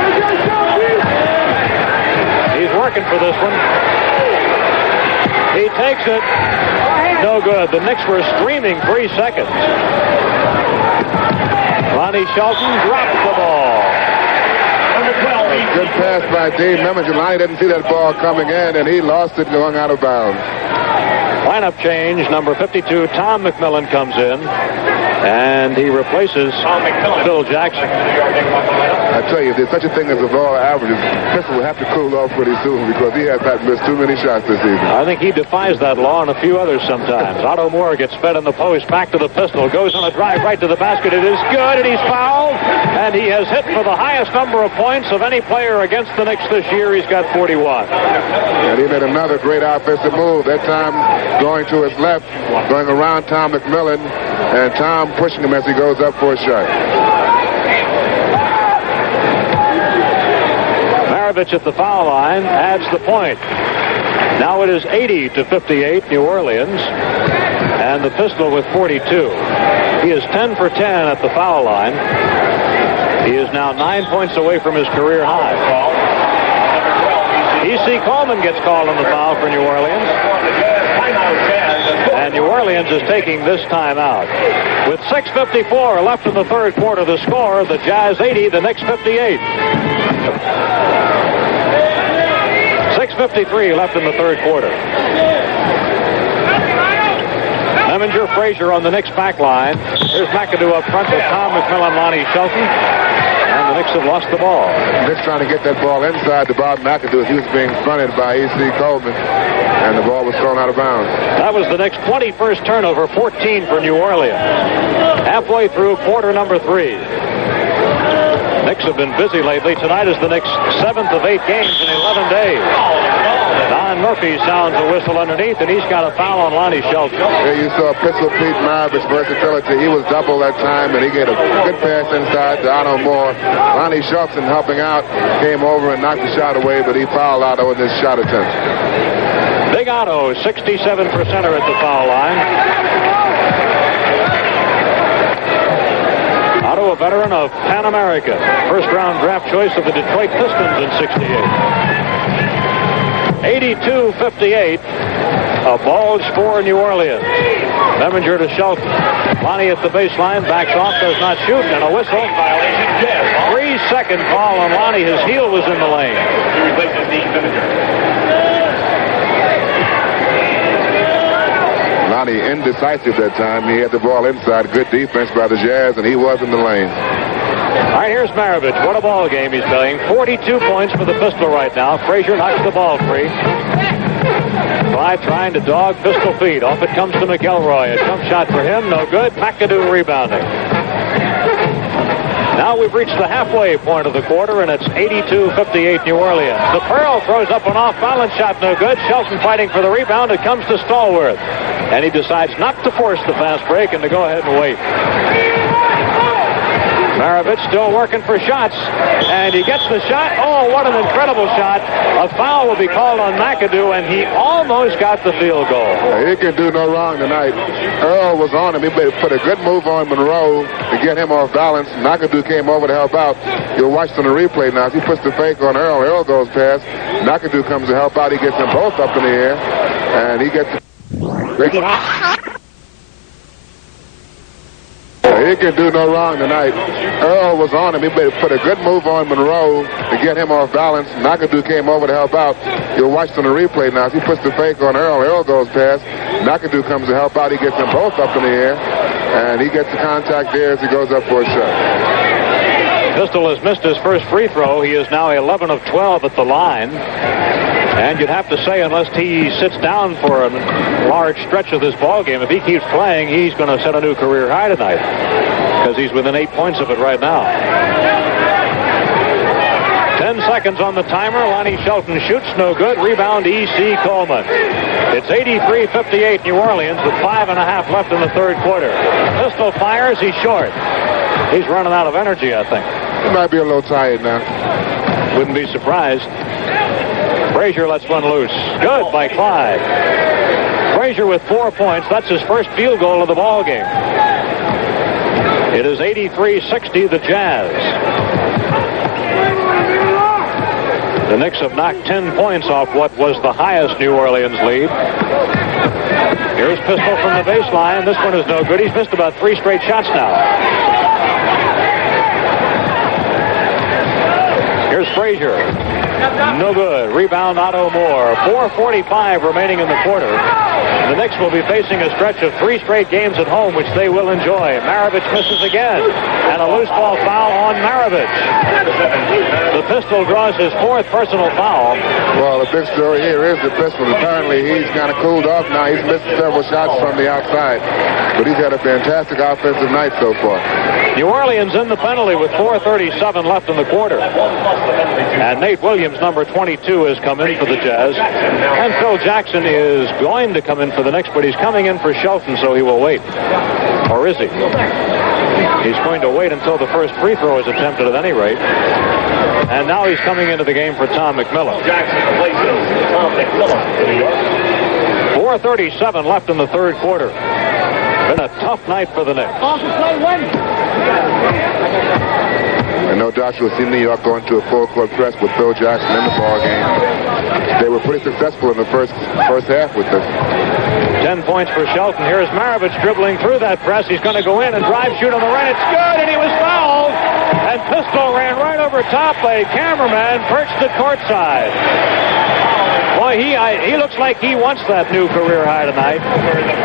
He's working for this one. He takes it. No good. The Knicks were streaming 3 seconds. Lonnie Shelton drops the ball. Good pass by Dean Meminger. Lonnie didn't see that ball coming in, and he lost it going out of bounds. Lineup change. Number 52, Tom McMillan comes in, and he replaces Phil Jackson. I tell you, if there's such a thing as a law of averages, Pistol will have to cool off pretty soon because he has not missed too many shots this season. I think he defies that law and a few others sometimes. Otto Moore gets fed in the post, back to the Pistol, goes on a drive right to the basket. It is good, and he's fouled, and he has hit for the highest number of points of any player against the Knicks this year. He's got 41. And he made another great offensive move. That time going to his left, going around Tom McMillan, and Tom pushing him as he goes up for a shot. Maravich at the foul line adds the point. Now it is 80-58 New Orleans, and the Pistol with 42. He is 10 for 10 at the foul line. He is now 9 points away from his career high. E.C. Coleman gets called on the foul for New Orleans. And New Orleans is taking this time out. With 6:54 left in the 3rd quarter, the score, the Jazz 80, the Knicks 58. 6:53 left in the 3rd quarter. Meminger, Frazier on the Knicks back line. Here's McAdoo up front with Tom McMillan, Lonnie Shelton. And the Knicks have lost the ball. Knicks trying to get that ball inside to Bob McAdoo. He was being fronted by E.C. Coleman, and the ball was thrown out of bounds. That was the Knicks' 21st turnover, 14 for New Orleans. Halfway through quarter number 3. Knicks have been busy lately. Tonight is the Knicks' 7th of 8 games in 11 days. Don Murphy sounds a whistle underneath, and he's got a foul on Lonnie Shelton. There you saw Pistol Pete Maravich's versatility. He was double that time, and he gave a good pass inside to Otto Moore. Lonnie Shelton helping out, came over and knocked the shot away, but he fouled Otto in this shot attempt. Big Otto, 67%er at the foul line. Otto, a veteran of Pan America. First-round draft choice of the Detroit Pistons in '68. 82-58. A ball for New Orleans. Beminger to Shelton. Lonnie at the baseline, backs off, does not shoot, and a whistle. Violation, 3-second call on Lonnie. His heel was in the lane. He replaces Dean Beminger. Lonnie indecisive that time. He had the ball inside. Good defense by the Jazz, and he was in the lane. All right, here's Maravich. What a ball game he's playing. 42 points for the Pistol right now. Frazier knocks the ball free. Clyde trying to dog Pistol feed. Off it comes to McElroy. A jump shot for him. No good. McAdoo rebounding. Now we've reached the halfway point of the quarter, and it's 82-58 New Orleans. The Pearl throws up an off-balance shot. No good. Shelton fighting for the rebound. It comes to Stallworth. And he decides not to force the fast break and to go ahead and wait. Maravich still working for shots, and he gets the shot. Oh, what an incredible shot. A foul will be called on McAdoo, and he almost got the field goal. He can do no wrong tonight. Earl was on him. He put a good move on Monroe to get him off balance. McAdoo came over to help out. You'll watch on the replay now. As he puts the fake on Earl, Earl goes past. McAdoo comes to help out. He gets them both up in the air, and he gets... He can do no wrong tonight. Earl was on him. He put a good move on Monroe to get him off balance. McAdoo came over to help out. You'll watch on the replay now. As he puts the fake on Earl, Earl goes past. McAdoo comes to help out. He gets them both up in the air, and he gets the contact there as he goes up for a shot. Pistol has missed his first free throw. He is now 11 of 12 at the line. And you'd have to say, unless he sits down for a large stretch of this ball game, if he keeps playing, he's going to set a new career high tonight, because he's within 8 points of it right now. 10 seconds on the timer. Lonnie Shelton shoots, no good. Rebound, E.C. Coleman. It's 83-58 New Orleans with 5.5 left in the third quarter. Pistol fires, he's short. He's running out of energy, I think. He might be a little tired now. Wouldn't be surprised. Frazier lets one loose. Good by Clyde. Frazier with 4 points. That's his first field goal of the ball game. It is 83-60 the Jazz. The Knicks have knocked 10 points off what was the highest New Orleans lead. Here's Pistol from the baseline. This one is no good. He's missed about 3 straight shots now. Here's Frazier. No good. Rebound, Otto Moore. 4:45 remaining in the quarter. The Knicks will be facing a stretch of 3 straight games at home, which they will enjoy. Maravich misses again. And a loose ball foul on Maravich. The Pistol draws his 4th personal foul. Well, the big story here is the Pistol. Apparently, he's kind of cooled off now. He's missed several shots from the outside. But he's had a fantastic offensive night so far. New Orleans in the penalty with 4:37 left in the quarter. And Nate Williams, number 22, has come in for the Jazz. And Phil Jackson is going to come in for the Knicks, but he's coming in for Shelton, so he will wait. Or is he? He's going to wait until the first free throw is attempted at any rate. And now he's coming into the game for Tom McMillan. Jackson replaces Tom McMillan. 4:37 left in the third quarter. Been a tough night for the Knicks. And no doubt you'll see New York going to a full-court press with Phil Jackson in the ball game. They were pretty successful in the first half with this. 10 points for Shelton. Here's Maravich dribbling through that press. He's going to go in and drive, shoot on the right. It's good, and he was fouled. And Pistol ran right over top. A cameraman perched at courtside. Boy, he looks like he wants that new career high tonight.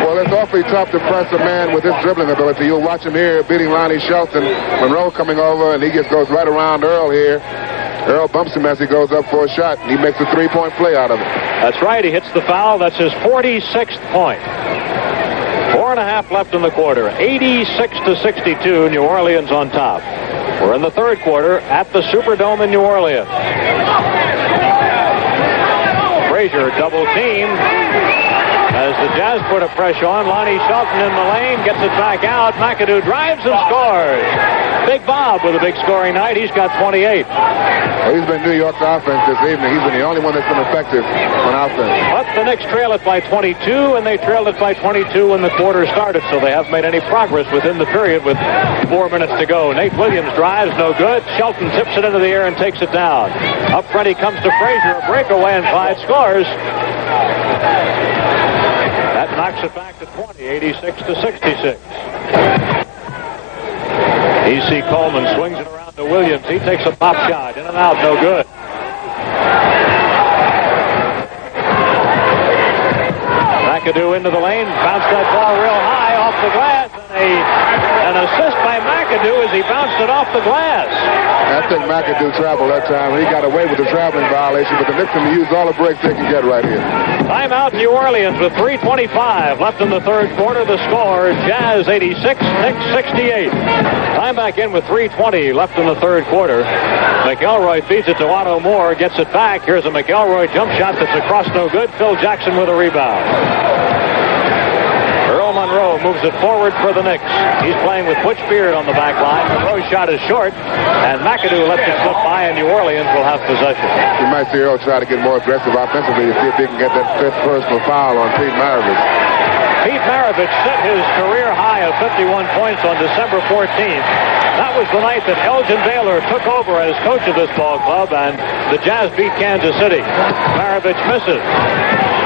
Well, it's awfully tough to press a man with his dribbling ability. You'll watch him here beating Lonnie Shelton. Monroe coming over, and he just goes right around Earl here. Earl bumps him as he goes up for a shot, and he makes a 3-point play out of it. That's right. He hits the foul. That's his 46th point. 4.5 left in the quarter. 86-62, New Orleans on top. We're in the third quarter at the Superdome in New Orleans. Frazier. Double team. As the Jazz put a pressure on, Lonnie Shelton in the lane, gets it back out. McAdoo drives and scores. Big Bob with a big scoring night. He's got 28. Well, he's been New York's offense this evening. He's been the only one that's been effective on offense. But the Knicks trail it by 22, and they trailed it by 22 when the quarter started, so they haven't made any progress within the period with 4 minutes to go. Nate Williams drives, no good. Shelton tips it into the air and takes it down. Up front he comes to Frazier, a breakaway, and Clyde scores. That knocks it back to 20, 86-66. E.C. Coleman swings it around to Williams. He takes a pop shot. In and out, no good. McAdoo into the lane. Bounced that ball real high off the glass. And an assist by McAdoo as he bounced it off the glass. I think McAdoo traveled that time. He got away with the traveling violation, but the Knicks can use all the breaks they can get right here. Timeout New Orleans with 3:25 left in the third quarter. The score, Jazz 86, Knicks 68. Time back in with 3:20 left in the third quarter. McElroy feeds it to Otto Moore, gets it back. Here's a McElroy jump shot that's across, no good. Phil Jackson with a rebound. Earl Monroe moves it forward for the Knicks. He's playing with Butch Beard on the back line. Monroe's shot is short, and McAdoo lets it slip by, and New Orleans will have possession. You might see Earl try to get more aggressive offensively to see if he can get that fifth personal foul on Pete Maravich. Pete Maravich set his career high of 51 points on December 14th. That was the night that Elgin Baylor took over as coach of this ball club, and the Jazz beat Kansas City. Maravich misses.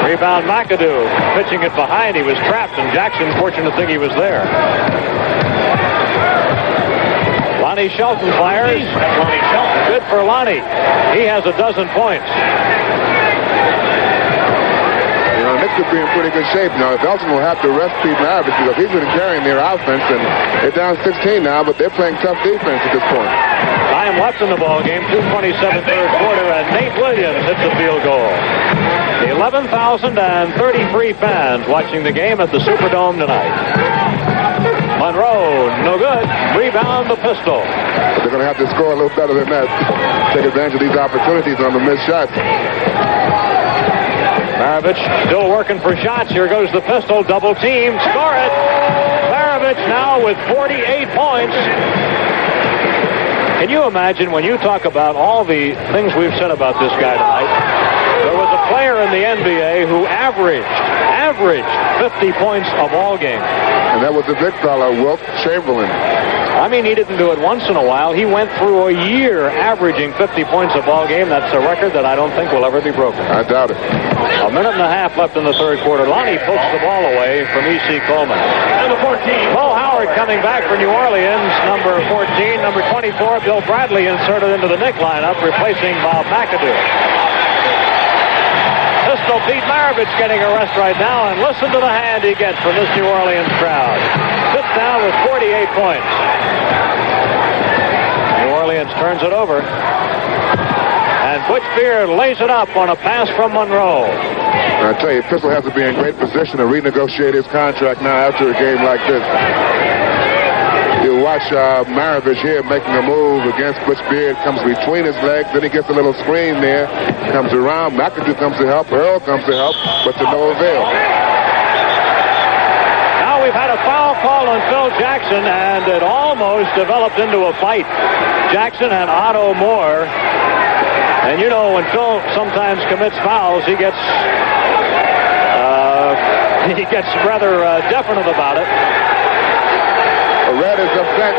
Rebound McAdoo. Pitching it behind. He was trapped, and Jackson, fortunate thing he was there. Lonnie Shelton fires. Good for Lonnie. He has a dozen points. You know, Knicks could be in pretty good shape now. Elgin will have to rest Pete Maravich because he's been carrying their offense, and they're down 16 now, but they're playing tough defense at this point. Time left in the ball game. 2:27 third quarter, and Nate Williams hits a field goal. 11,033 fans watching the game at the Superdome tonight. Monroe, no good. Rebound the Pistol. But they're going to have to score a little better than that. Take advantage of these opportunities on the missed shots. Maravich still working for shots. Here goes the Pistol. Double team. Score it. Maravich now with 48 points. Can you imagine when you talk about all the things we've said about this guy tonight? There was a player in the NBA who averaged 50 points a ball game. And that was a big fellow, Wilt Chamberlain. I mean, he didn't do it once in a while. He went through a year averaging 50 points a ball game. That's a record that I don't think will ever be broken. I doubt it. A minute and a half left in the third quarter. Lonnie pokes the ball away from E.C. Coleman. Number 14. Mo Howard coming back for New Orleans. Number 14. Number 24, Bill Bradley inserted into the Knick lineup, replacing Bob McAdoo. Pistol Pete Maravich getting a rest right now, and listen to the hand he gets from this New Orleans crowd. Sits down with 48 points. New Orleans turns it over. And Butch Beard lays it up on a pass from Monroe. I tell you, Pistol has to be in great position to renegotiate his contract now after a game like this. You watch Maravich here making a move against Butch Beard. Comes between his legs. Then he gets a little screen there. Comes around. McAdoo comes to help. Earl comes to help. But to no avail. Now we've had a foul call on Phil Jackson, and it almost developed into a fight. Jackson and Otto Moore. And you know, when Phil sometimes commits fouls, he gets rather definite about it. Red is upset.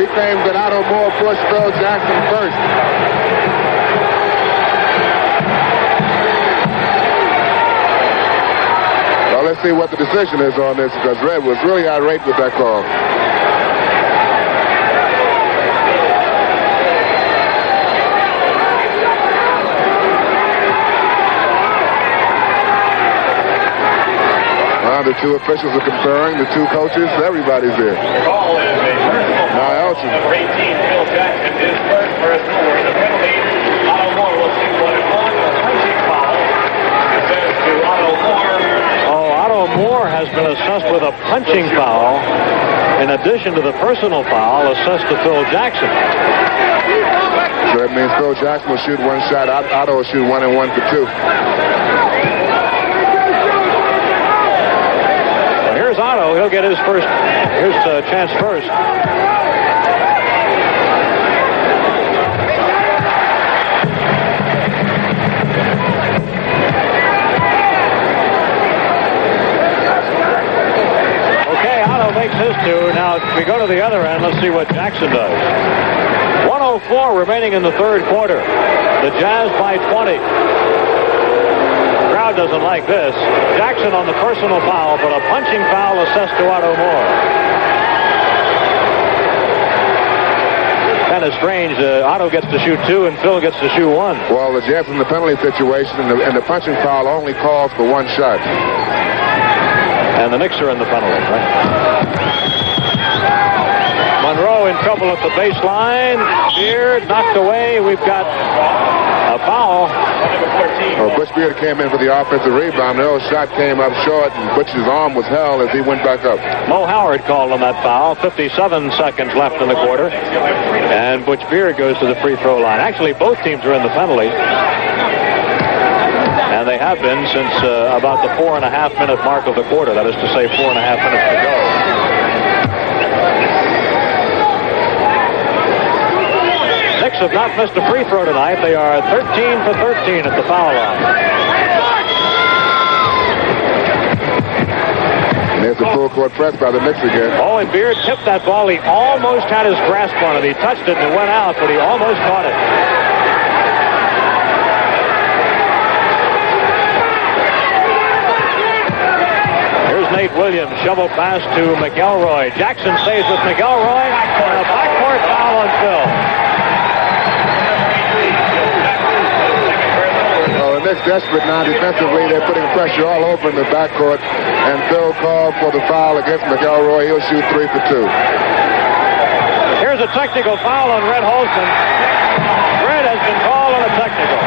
He claims that Otto Moore pushed Phil Jackson first. Well, let's see what the decision is on this, because Red was really irate with that call. The two officials are conferring, the two coaches, everybody's there. Call is a personal foul. Elgin. Number 18, Phil Jackson, his first personal. Where's the penalty? Otto Moore will see what it was. A punching foul. It says to Otto Moore. Oh, Otto Moore has been assessed with a punching foul in addition to the personal foul assessed to Phil Jackson. So that means Phil Jackson will shoot one shot. Otto will shoot 1 and 1 for 2. he'll get his chance first. Makes his two. Now we go to the other end. Let's see what Jackson does. 1:04 remaining in the third quarter. The Jazz by 20. The crowd doesn't like this. Jackson on the personal foul, but a punching foul assessed to Otto Moore. Kind of strange. Otto gets to shoot 2 and Phil gets to shoot 1. Well, the Jazz in the penalty situation, and the punching foul only calls for 1 shot. And the Knicks are in the penalty, right? Monroe in trouble at the baseline. Beard knocked away. We've got a foul. Well, Butch Beard came in for the offensive rebound. The shot came up short, and Butch's arm was held as he went back up. Mo Howard called on that foul. 57 seconds left in the quarter. And Butch Beard goes to the free throw line. Actually, both teams are in the penalty. And they have been since about the 4.5-minute mark of the quarter. That is to say, 4.5 minutes to go. Knicks have not missed a free throw tonight. They are 13 for 13 at the foul line. And there's a full court press by the Knicks again. Oh, and Beard tipped that ball. He almost had his grasp on it. He touched it and it went out, but he almost caught it. Nate Williams, shovel pass to McElroy. Jackson stays with McElroy. And a backcourt foul on Phil. Oh, the Knicks desperate now defensively. They're putting pressure all over in the backcourt. And Phil called for the foul against McElroy. He'll shoot 3 for 2. Here's a technical foul on Red Holzman. Red has been called on a technical.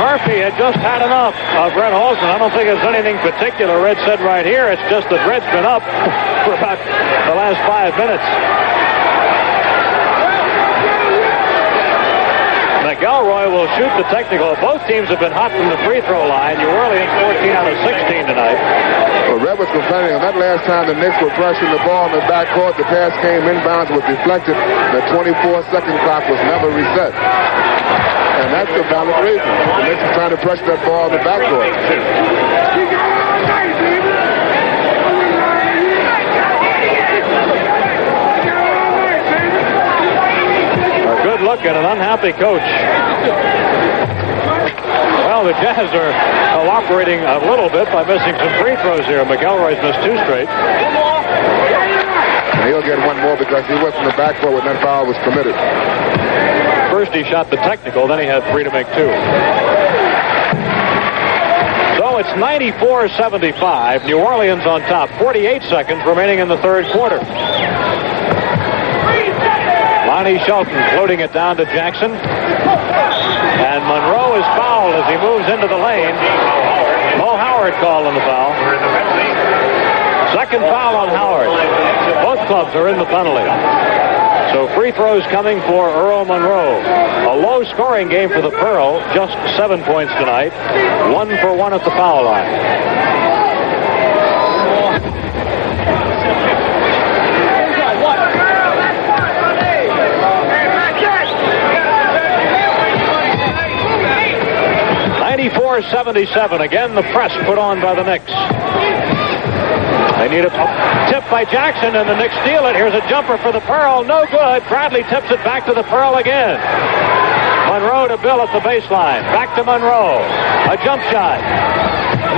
Murphy had just had enough of Red Holzman. I don't think it's anything particular. Red said right here, it's just that Red's been up for about the last 5 minutes. McElroy will shoot the technical. Both teams have been hot from the free throw line. New Orleans 14 out of 16 tonight. Well, Red was complaining on that last time the Knicks were pressuring the ball in the backcourt. The pass came inbounds, was deflected. The 24-second clock was never reset. And that's a valid reason. The Knicks are trying to pressure that ball in the backcourt. A good look at an unhappy coach. Well, the Jazz are cooperating a little bit by missing some free throws here. McElroy's missed 2 straight. And he'll get 1 more because he was in the backcourt when that foul was committed. First he shot the technical, then he had 3 to make 2. So it's 94-75. New Orleans on top. 48 seconds remaining in the third quarter. Lonnie Shelton floating it down to Jackson. And Monroe is fouled as he moves into the lane. Mo Howard called on the foul. Second foul on Howard. Both clubs are in the penalty. So free throws coming for Earl Monroe. A low-scoring game for the Pearl. Just 7 points tonight. 1 for 1 at the foul line. .77. Again, the press put on by the Knicks. They need a tip by Jackson, and the Knicks steal it. Here's a jumper for the Pearl. No good. Bradley tips it back to the Pearl again. Monroe to Bill at the baseline. Back to Monroe. A jump shot.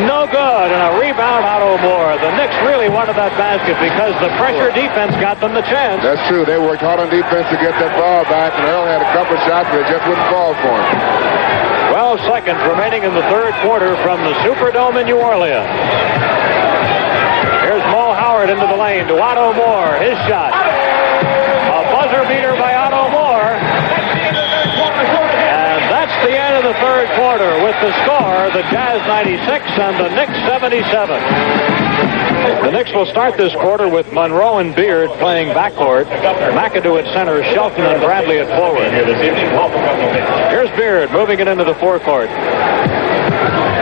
No good. And a rebound, Otto Moore. The Knicks really wanted that basket because the pressure defense got them the chance. That's true. They worked hard on defense to get that ball back, and Earl had a couple of shots, but it just wouldn't fall for him. 12 seconds remaining in the third quarter from the Superdome in New Orleans. Here's Mo Howard into the lane to Otto Moore. His shot. A buzzer beater by Otto Moore. And that's the end of the third quarter with the score, the Jazz 96 and the Knicks 77. The Knicks will start this quarter with Monroe and Beard playing backcourt. McAdoo at center, Shelton and Bradley at forward. Here's Beard moving it into the forecourt.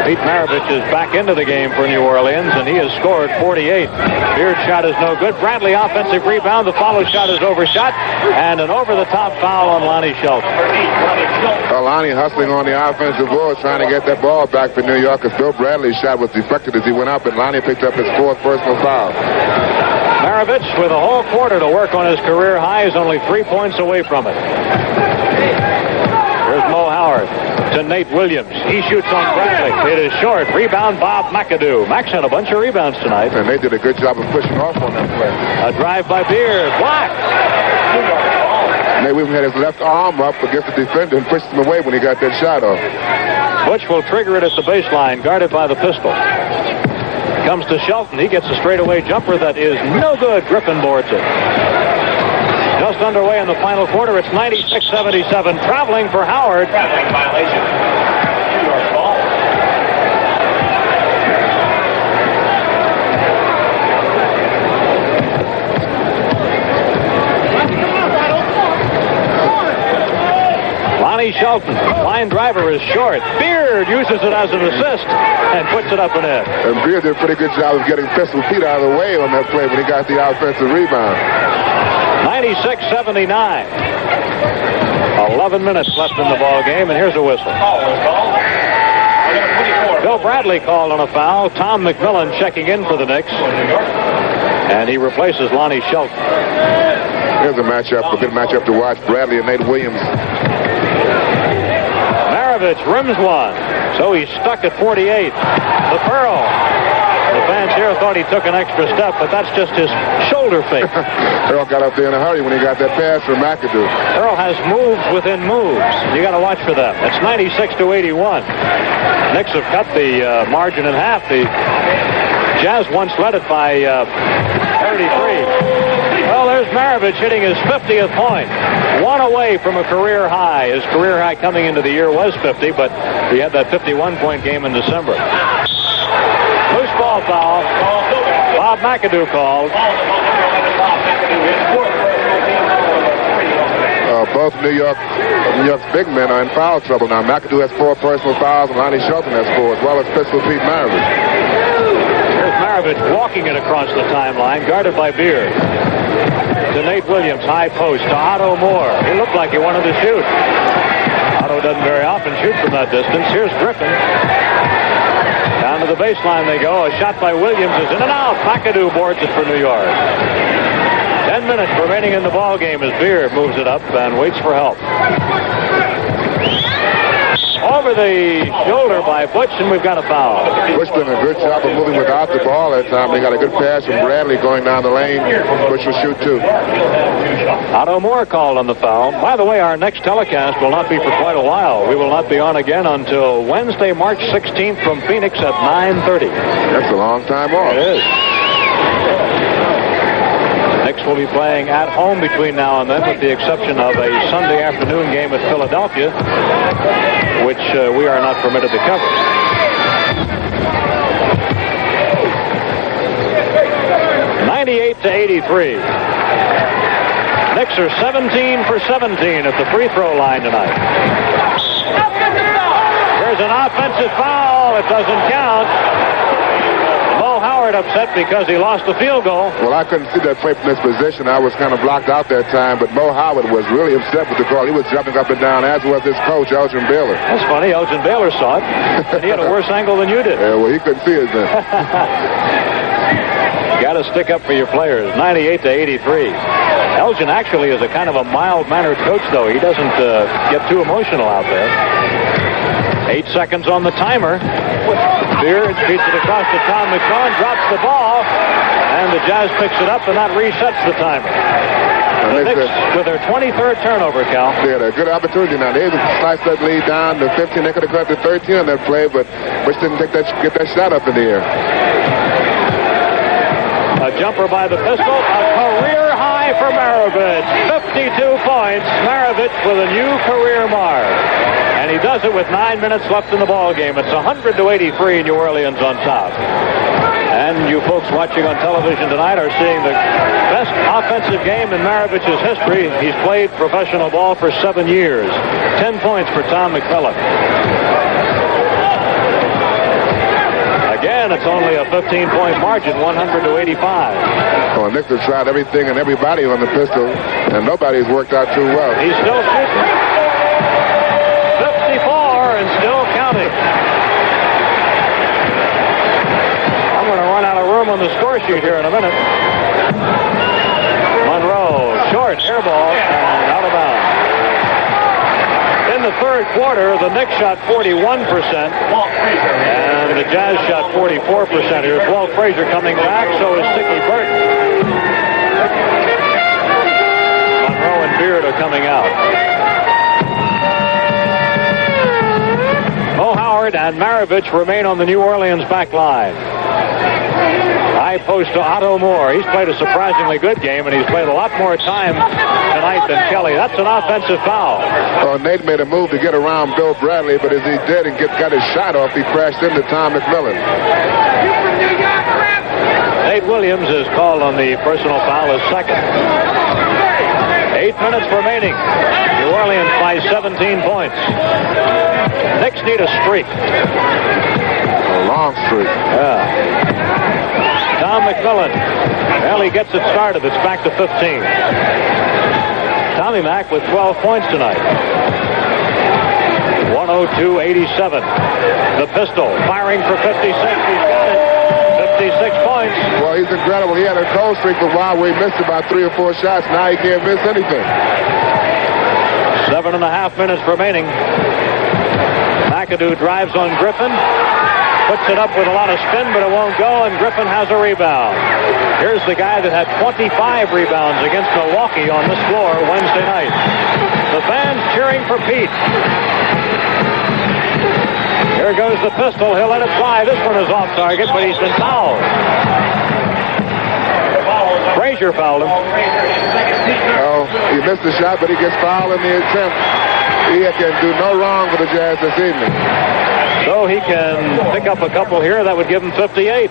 Pete Maravich is back into the game for New Orleans, and he has scored 48. Beard's shot is no good. Bradley offensive rebound. The follow shot is overshot, and an over-the-top foul on Lonnie Shelton. Well, Lonnie hustling on the offensive board, trying to get that ball back for New York, as Bill Bradley's shot was deflected as he went up, and Lonnie picked up his 4th personal foul. Maravich, with a whole quarter to work on his career high, is only 3 points away from it. Here's Mo Howard to Nate Williams. He shoots on Bradley. It is short. Rebound, Bob McAdoo. Max had a bunch of rebounds tonight. And they did a good job of pushing off on that play. A drive by Beard. Blocked. Nate Williams had his left arm up against the defender and pushed him away when he got that shot off. Butch will trigger it at the baseline, guarded by the pistol. Comes to Shelton. He gets a straightaway jumper that is no good. Griffin boards it. Just underway in the final quarter. It's 96-77. Traveling for Howard. Traveling violation. New York ball. Lonnie Shelton. Line driver is short. Beard uses it as an assist and puts it up and in. And Beard did a pretty good job of getting Pistol Pete out of the way on that play when he got the offensive rebound. 96-79. 11 minutes left in the ball game, and here's a whistle. Bill Bradley called on a foul. Tom McMillan checking in for the Knicks, and he replaces Lonnie Shelton. Here's a matchup, a good matchup to watch. Bradley and Nate Williams. Maravich rims one, so he's stuck at 48. The Pearl. The fans here thought he took an extra step, but that's just his shoulder fake. Earl got up there in a hurry when he got that pass from McAdoo. Earl has moves within moves. You got to watch for them. It's 96-81. Knicks have cut the margin in half. The Jazz once led it by 33. Well, there's Maravich hitting his 50th point. One away from a career high. His career high coming into the year was 50, but he had that 51-point game in December. Loose ball foul. Bob McAdoo called. Both New York's big men are in foul trouble now. McAdoo has 4 personal fouls, and Lonnie Shelton has 4, as well as Pistol Pete Maravich. Here's Maravich walking it across the timeline, guarded by Beard. To Nate Williams, high post, to Otto Moore. He looked like he wanted to shoot. Otto doesn't very often shoot from that distance. Here's Griffin. Down to the baseline they go. A shot by Williams is in and out. McAdoo boards it for New York. 10 minutes remaining in the ball game as Beard moves it up and waits for help. Over the shoulder by Butch, and we've got a foul. Butch doing a good job of moving without the ball that time. They got a good pass from Bradley going down the lane. Butch will shoot too. Otto Moore called on the foul. By the way, our next telecast will not be for quite a while. We will not be on again until Wednesday, March 16th from Phoenix at 9:30. That's a long time off. It is. Knicks will be playing at home between now and then, with the exception of a Sunday afternoon game at Philadelphia, which we are not permitted to cover. (98-83). Knicks are 17 for 17 at the free throw line tonight. There's an offensive foul. It doesn't count. Howard upset because he lost the field goal. Well, I couldn't see that play from this position. I was kind of blocked out that time, but Mo Howard was really upset with the call. He was jumping up and down, as was his coach, Elgin Baylor. That's funny. Elgin Baylor saw it, and he had a worse angle than you did. Yeah, well, he couldn't see it then. Got to stick up for your players. 98-83. Elgin actually is a kind of a mild-mannered coach, though. He doesn't get too emotional out there. 8 seconds on the timer. Beard feeds it across to Tom McMillan, drops the ball, and the Jazz picks it up, and that resets the timer. The Knicks with their 23rd turnover, Cal. They had a good opportunity now. They sliced that lead down to 15. They could have got to 13 on that play, but Bush didn't get that shot up in the air. A jumper by the pistol, a career high for Maravich. 52 points. Maravich with a new career mark. And he does it with 9 minutes left in the ball game. It's 100-83, New Orleans on top. And you folks watching on television tonight are seeing the best offensive game in Maravich's history. He's played professional ball for 7 years. 10 points for Tom McMillan. again, it's only a 15-point margin, 100-85. Well, Nick has tried everything and everybody on the pistol, and nobody's worked out too well. He's still shooting. 54 and still counting. I'm going to run out of room on the score sheet here in a minute. Monroe, short, air ball, and out of bounds. In the third quarter, the Knicks shot 41%, and the Jazz shot 44%. Here's Walt Frazier coming back, so is Sticky Burton. Monroe and Beard are coming out. Mo Howard and Maravich remain on the New Orleans back line. High post to Otto Moore. He's played a surprisingly good game, and he's played a lot more time tonight than Kelly. That's an offensive foul. Well, Nate made a move to get around Bill Bradley, but as he did and got his shot off, he crashed into Tom McMillan. Nate Williams is called on the personal foul as second. 8 minutes remaining. New Orleans by 17 points. Knicks need a streak. A long streak. Yeah. Tom McMillan. Well, he gets it started. It's back to 15. Tommy Mack with 12 points tonight. 102-87. The pistol firing for 56. He's got it. 56 points. Well, he's incredible. He had a cold streak for a while where he missed about 3 or 4 shots. Now he can't miss anything. 7.5 minutes remaining. McAdoo drives on Griffin. Puts it up with a lot of spin, but it won't go, and Griffin has a rebound. Here's the guy that had 25 rebounds against Milwaukee on this floor Wednesday night. The fans cheering for Pete. Here goes the pistol. He'll let it fly. This one is off target, but he's been fouled. Frazier fouled him. Oh, he missed the shot, but he gets fouled in the attempt. He can do no wrong for the Jazz this evening. So he can pick up a couple here. That would give him 58.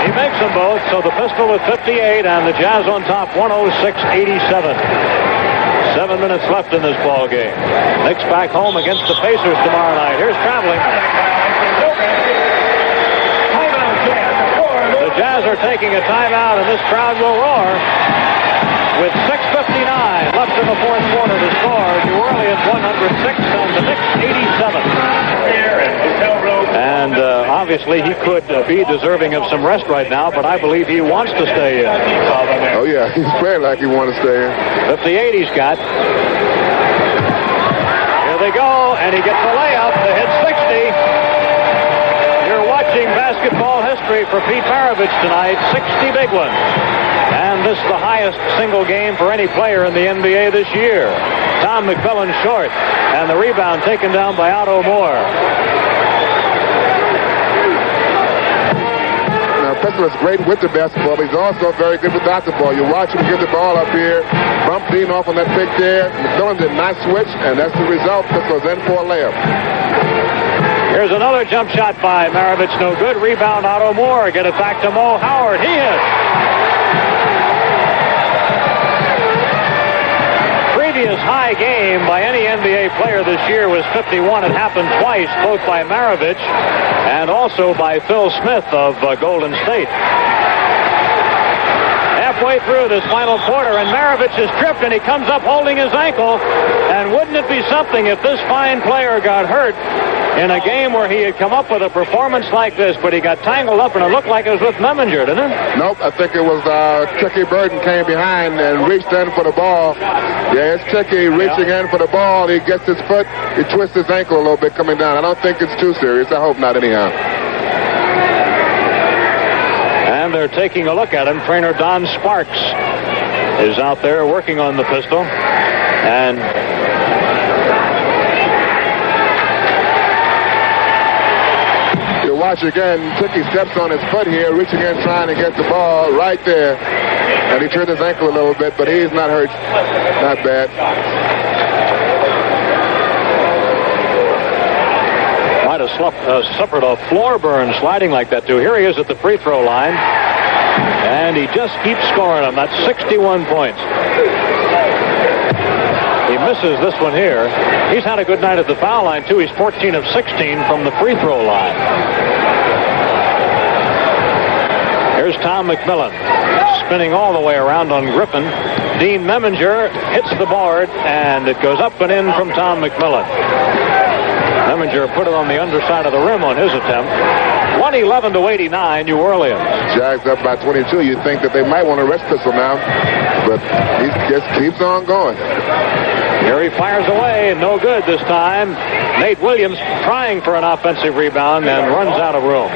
He makes them both, so the pistol with 58 and the Jazz on top 106-87. 7 minutes left in this ball game. Knicks back home against the Pacers tomorrow night. Here's traveling. The Jazz are taking a timeout, and this crowd will roar. With 6:59 left in the fourth quarter to score, New Orleans 106 and the Knicks 87. And obviously he could be deserving of some rest right now, but I believe he wants to stay in. Oh, yeah, he's playing like he wants to stay in. 58 he's got. Here they go, and he gets a layup to hit 60. You're watching basketball history for Pete Maravich tonight. 60 big ones. And this is the highest single game for any player in the NBA this year. Tom McMillan short, and the rebound taken down by Otto Moore. Now, Pistol is great with the basketball, but he's also very good without the ball. You watch him give the ball up here, bump Dean off on that pick there. McMillan did not switch, and that's the result. Pistol's in for a layup. Here's another jump shot by Maravich. No good. Rebound, Otto Moore. Get it back to Mo Howard. He hits. Previous high game by any NBA player this year was 51. It happened twice, both by Maravich and also by Phil Smith of Golden State. Halfway through this final quarter, and Maravich is tripped, and he comes up holding his ankle. And wouldn't it be something if this fine player got hurt in a game where he had come up with a performance like this, but he got tangled up, and it looked like it was with Memminger, didn't it? Nope, I think it was Tricky Burton came behind and reached in for the ball. Yeah, it's Tricky reaching in for the ball. He gets his foot, he twists his ankle a little bit coming down. I don't think it's too serious. I hope not anyhow. And they're taking a look at him. Trainer Don Sparks is out there working on the pistol. And watch again, Tricky steps on his foot here, reaching in, trying to get the ball right there. And he turned his ankle a little bit, but he's not hurt. Not bad. Might have suffered a floor burn sliding like that, too. Here he is at the free throw line. And he just keeps scoring them. That's 61 points. He misses this one here. He's had a good night at the foul line, too. He's 14 of 16 from the free throw line. Here's Tom McMillan spinning all the way around on Griffin. Dean Meminger hits the board, and it goes up and in from Tom McMillan. Meminger put it on the underside of the rim on his attempt. 111-89, New Orleans. Jags up by 22. You think that they might want to rest Pistol now, but he just keeps on going. Here he fires away, no good this time. Nate Williams trying for an offensive rebound and runs out of room.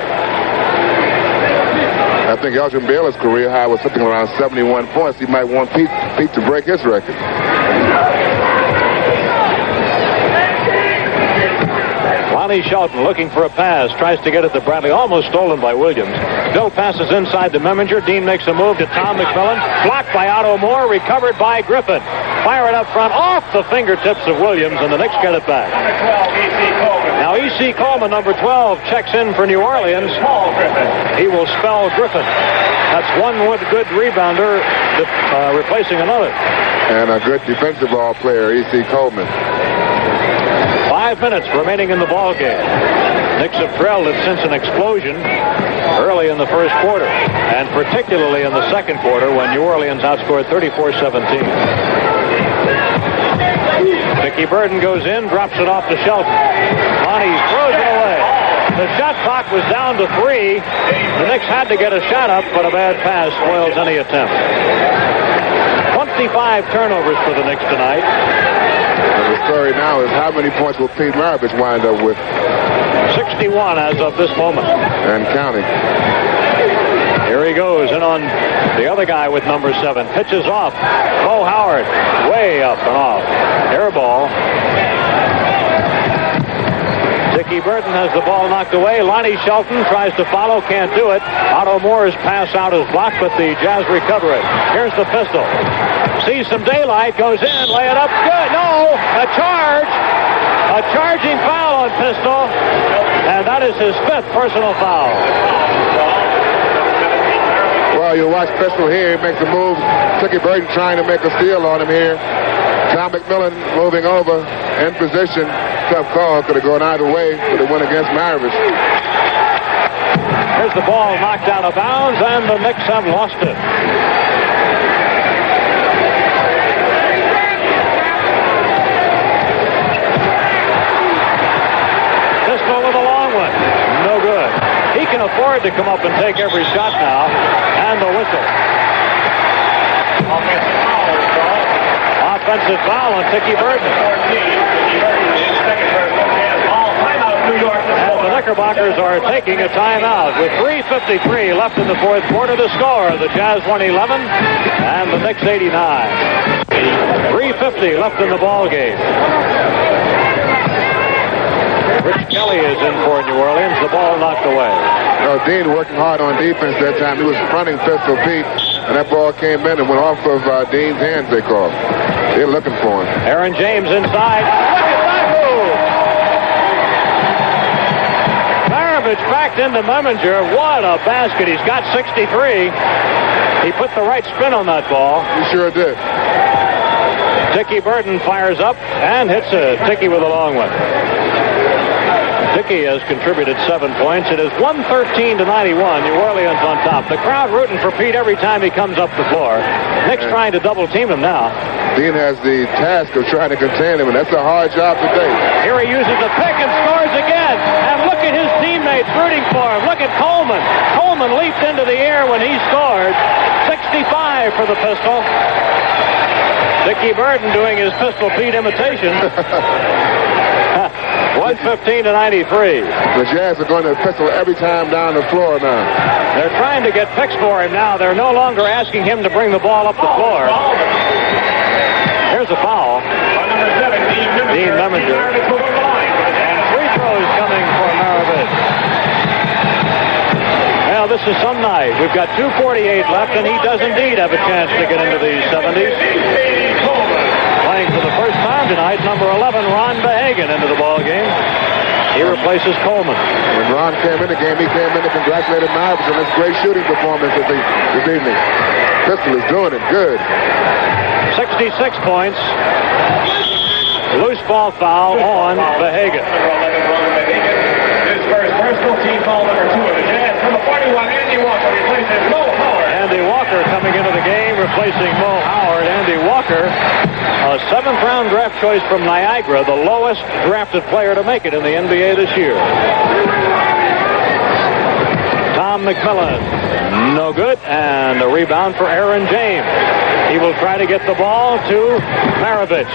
I think Elgin Baylor's career high was something around 71 points. He might want Pete to break his record. Lonnie Shelton looking for a pass, tries to get it to Bradley, almost stolen by Williams. Bill passes inside to Meminger. Dean makes a move to Tom McMillan. Blocked by Otto Moore, recovered by Griffin. Fire it up front, off the fingertips of Williams, and the Knicks get it back. Now E.C. Coleman, number 12, checks in for New Orleans. He will spell Griffin. That's one good rebounder replacing another. And a good defensive ball player, E.C. Coleman. 5 minutes remaining in the ball game. Knicks have trailed it since an explosion early in the first quarter, and particularly in the second quarter when New Orleans outscored 34-17. Dickie Burden goes in, drops it off to Shelton. Lonnie throws it away. The shot clock was down to 3. The Knicks had to get a shot up, but a bad pass spoils any attempt. 25 turnovers for the Knicks tonight. And the story now is how many points will Pete Maravich wind up with? 61 as of this moment. And counting. Here he goes in on the other guy with number 7. Pitches off. Bo Howard way up and off. Air ball. Dickie Burton has the ball knocked away. Lonnie Shelton tries to follow, can't do it. Otto Moore's pass out is blocked, but the Jazz recover it. Here's the pistol. Sees some daylight, goes in, lay it up. Good. No, a charge. A charging foul on Pistol, and that is his 5th personal foul. Well, you watch Pistol here. He makes a move. Dickie Burton trying to make a steal on him here. Tom McMillan moving over in position. Tough call. Could have gone either way. Could have went against Maravich. Here's the ball knocked out of bounds, and the Knicks have lost it. Pistol with a long one. No good. He can afford to come up and take every shot now. And the whistle. Offensive foul on Dickie Burton. And the Knickerbockers are taking a timeout with 3:53 left in the fourth quarter. The score, the Jazz 111 and the Knicks 89. 3:50 left in the ball game. Rich Kelly is in for New Orleans. The ball knocked away. Well, Dean working hard on defense that time. He was fronting Pistol Pete, and that ball came in and went off of Dean's hands, they called. They're looking for him. Aaron James inside. Look at that move! Maravich backed into Meminger. What a basket. He's got 63. He put the right spin on that ball. He sure did. Dickie Burton fires up and hits it. Dickie with a long one. Dickie has contributed 7 points. It is 113-91. New Orleans on top. The crowd rooting for Pete every time he comes up the floor. Knicks trying to double team him now. Dean has the task of trying to contain him, and that's a hard job today. Here he uses the pick and scores again. And look at his teammates rooting for him. Look at Coleman. Coleman leaped into the air when he scored. 65 for the Pistol. Dickie Burton doing his Pistol Pete imitation. 115-93. The Jazz are going to Pistol every time down the floor now. They're trying to get picks for him now. They're no longer asking him to bring the ball up the floor. Here's a foul. Dean Meminger. And free throws coming for Maravich. Well, this is some night. We've got 2:48 left, and he does indeed have a chance to get into the 70s. Playing for the first time tonight, number 11, Ron Behagen, into the ball game. He replaces Coleman. When Ron came in the game, he came in to congratulate Maravich on his great shooting performance this evening. Pistol is doing it good. 66 points. Loose ball foul on Behagan. His first personal team foul number 2 of the Jazz. Number 41, Andy Walker replaces Mo Howard. Andy Walker coming into the game, replacing Mo Howard. Andy Walker, a 7th-round draft choice from Niagara, the lowest drafted player to make it in the NBA this year. Tom McMillan, no good, and a rebound for Aaron James. He will try to get the ball to Maravich.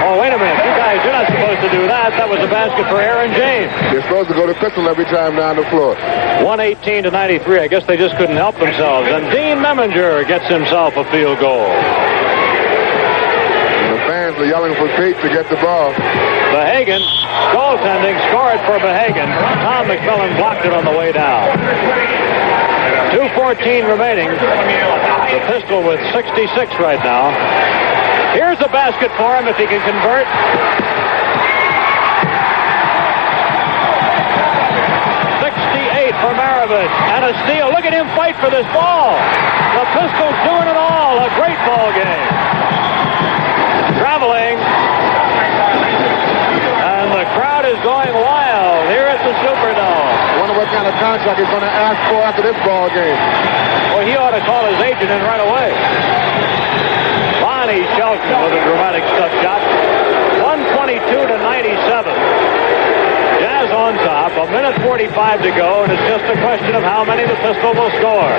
Oh, wait a minute. You guys, you're not supposed to do that. That was a basket for Aaron James. You're supposed to go to Pistol every time down the floor. 118-93. I guess they just couldn't help themselves. And Dean Meminger gets himself a field goal. And the fans are yelling for Pete to get the ball. Behagan, goaltending, scored for Behagan. Tom McMillan blocked it on the way down. 2:14 remaining. The Pistol with 66 right now. Here's a basket for him if he can convert. 68 for Maravich. And a steal. Look at him fight for this ball. The Pistol's doing it all. A great ball game. Traveling. And the crowd is going wild here at the Superdome. Wonder what kind of contract he's going to ask for after this ball game. Well, he ought to call his agent in right away. Lonnie Shelton with a dramatic stuff shot. 122-97. Jazz on top. 1:45 to go, and it's just a question of how many the Pistol will score.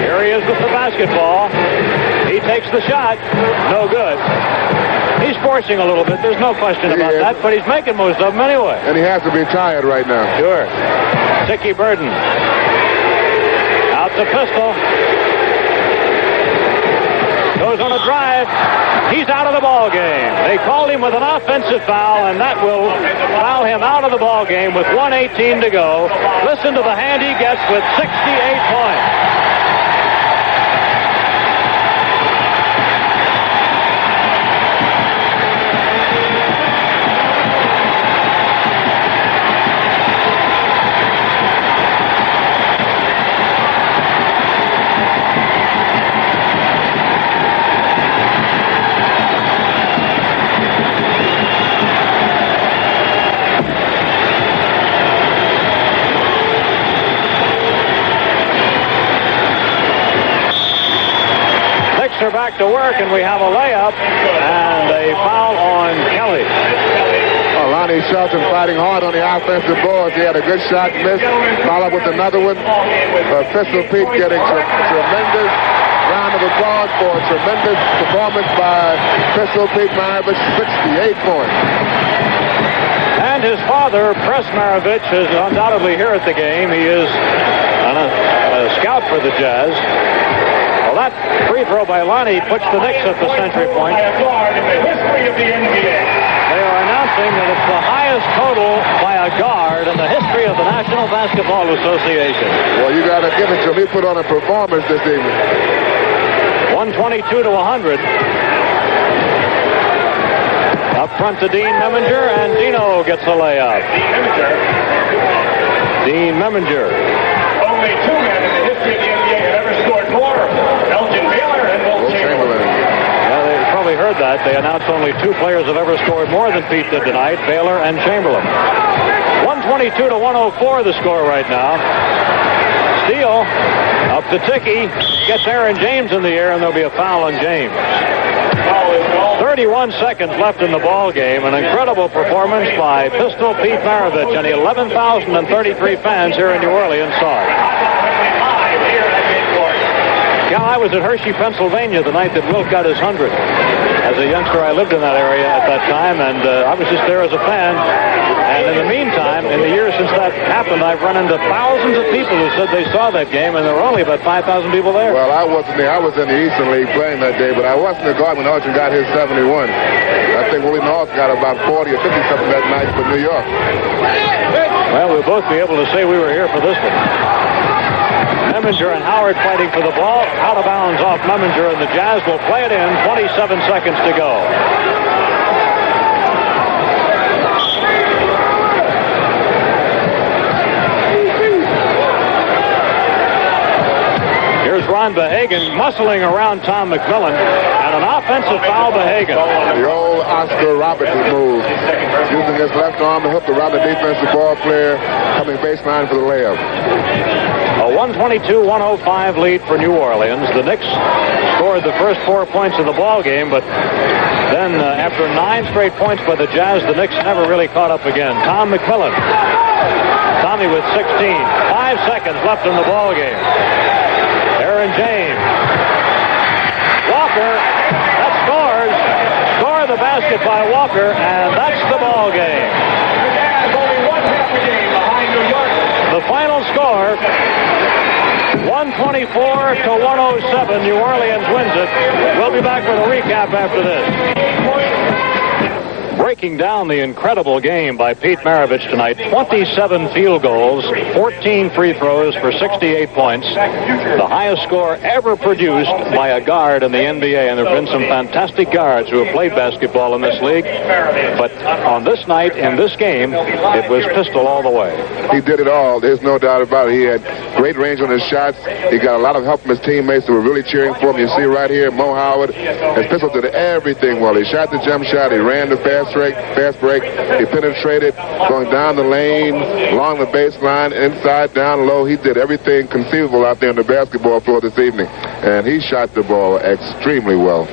Here he is with the basketball. He takes the shot. No good. He's forcing a little bit. There's no question about that, but he's making most of them anyway. And he has to be tired right now. Sure. Dickie Burden. Out to Pistol. Goes on a drive. He's out of the ball game. They called him with an offensive foul, and that will foul him out of the ball game with 1:18 to go. Listen to the hand he gets with 68 points. Are back to work, and we have a layup and a foul on Kelly. Well, Lonnie Shelton fighting hard on the offensive boards. He had a good shot, missed, followed with another one. Pistol Pete getting tremendous round of applause for a tremendous performance by Pistol Pete Maravich, 68 points. And his father, Press Maravich, is undoubtedly here at the game. He is a scout for the Jazz. That free throw by Lonnie puts the Knicks at the century point. They are announcing that it's the highest total by a guard in the history of the National Basketball Association. Well, you got to give it to him. He put on a performance this evening. 122-100. Up front to Dean Meminger, and Dino gets a layup. Dean Meminger. Only 2 men in the history of the NBA have ever scored more. Elgin Baylor and Will Chamberlain. Yeah, they probably heard that. They announced only 2 players have ever scored more than Pete did tonight, Baylor and Chamberlain. 122-104 the score right now. Steele up to Ticky. Gets Aaron James in the air, and there'll be a foul on James. 31 seconds left in the ball game. An incredible performance by Pistol Pete Maravich, and the 11,033 fans here in New Orleans saw it. Yeah, I was at Hershey, Pennsylvania the night that Wilt got his 100. As a youngster, I lived in that area at that time, and I was just there as a fan. And in the meantime, in the years since that happened, I've run into thousands of people who said they saw that game, and there were only about 5,000 people there. Well, I wasn't there. I was in the Eastern League playing that day, but I wasn't the guard when Archer got his 71. I think Willie North got about 40 or 50 something that night for New York. Well, we'll both be able to say we were here for this one. Meminger and Howard fighting for the ball. Out of bounds off Meminger, and the Jazz will play it in. 27 seconds to go. on Behagen, muscling around Tom McMillan, and an offensive foul Behagen. The old Oscar Robertson move, using his left arm to help the Robert defensive ball player coming baseline for the layup. A 122-105 lead for New Orleans. The Knicks scored the first 4 points of the ball game, but then after 9 straight points by the Jazz, the Knicks never really caught up again. Tom McMillan. Tommy with 16. 5 seconds left in the ball game. Aaron James. Walker. That scores. Score the basket by Walker, and that's the ball game. The final score, 124-107. New Orleans wins it. We'll be back with a recap after this. Breaking down the incredible game by Pete Maravich tonight. 27 field goals, 14 free throws for 68 points. The highest score ever produced by a guard in the NBA, and there have been some fantastic guards who have played basketball in this league. But on this night, in this game, it was pistol all the way. He did it all. There's no doubt about it. He had great range on his shots. He got a lot of help from his teammates who were really cheering for him. You see right here, Mo Howard, his pistol did everything well. He shot the jump shot. He ran the fast break. He penetrated, going down the lane, along the baseline, inside, down low. He did everything conceivable out there on the basketball floor this evening. And he shot the ball extremely well.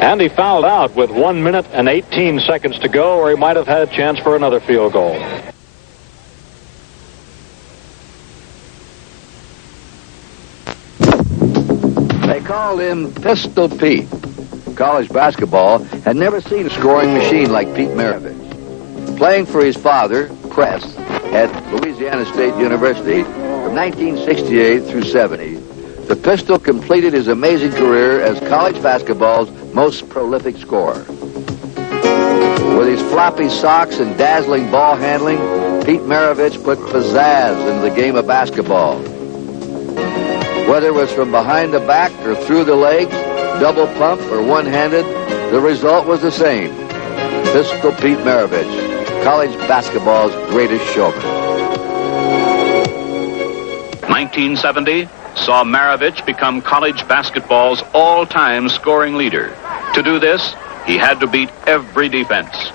And he fouled out with 1 minute and 18 seconds to go, or he might have had a chance for another field goal. They called him Pistol Pete. College basketball had never seen a scoring machine like Pete Maravich. Playing for his father, Press, at Louisiana State University from 1968 through 70, the Pistol completed his amazing career as college basketball's most prolific scorer. With his floppy socks and dazzling ball handling, Pete Maravich put pizzazz into the game of basketball. Whether it was from behind the back or through the legs, double pump or one-handed, the result was the same. Pistol Pete Maravich, college basketball's greatest showman. 1970 saw Maravich become college basketball's all-time scoring leader. To do this, he had to beat every defense.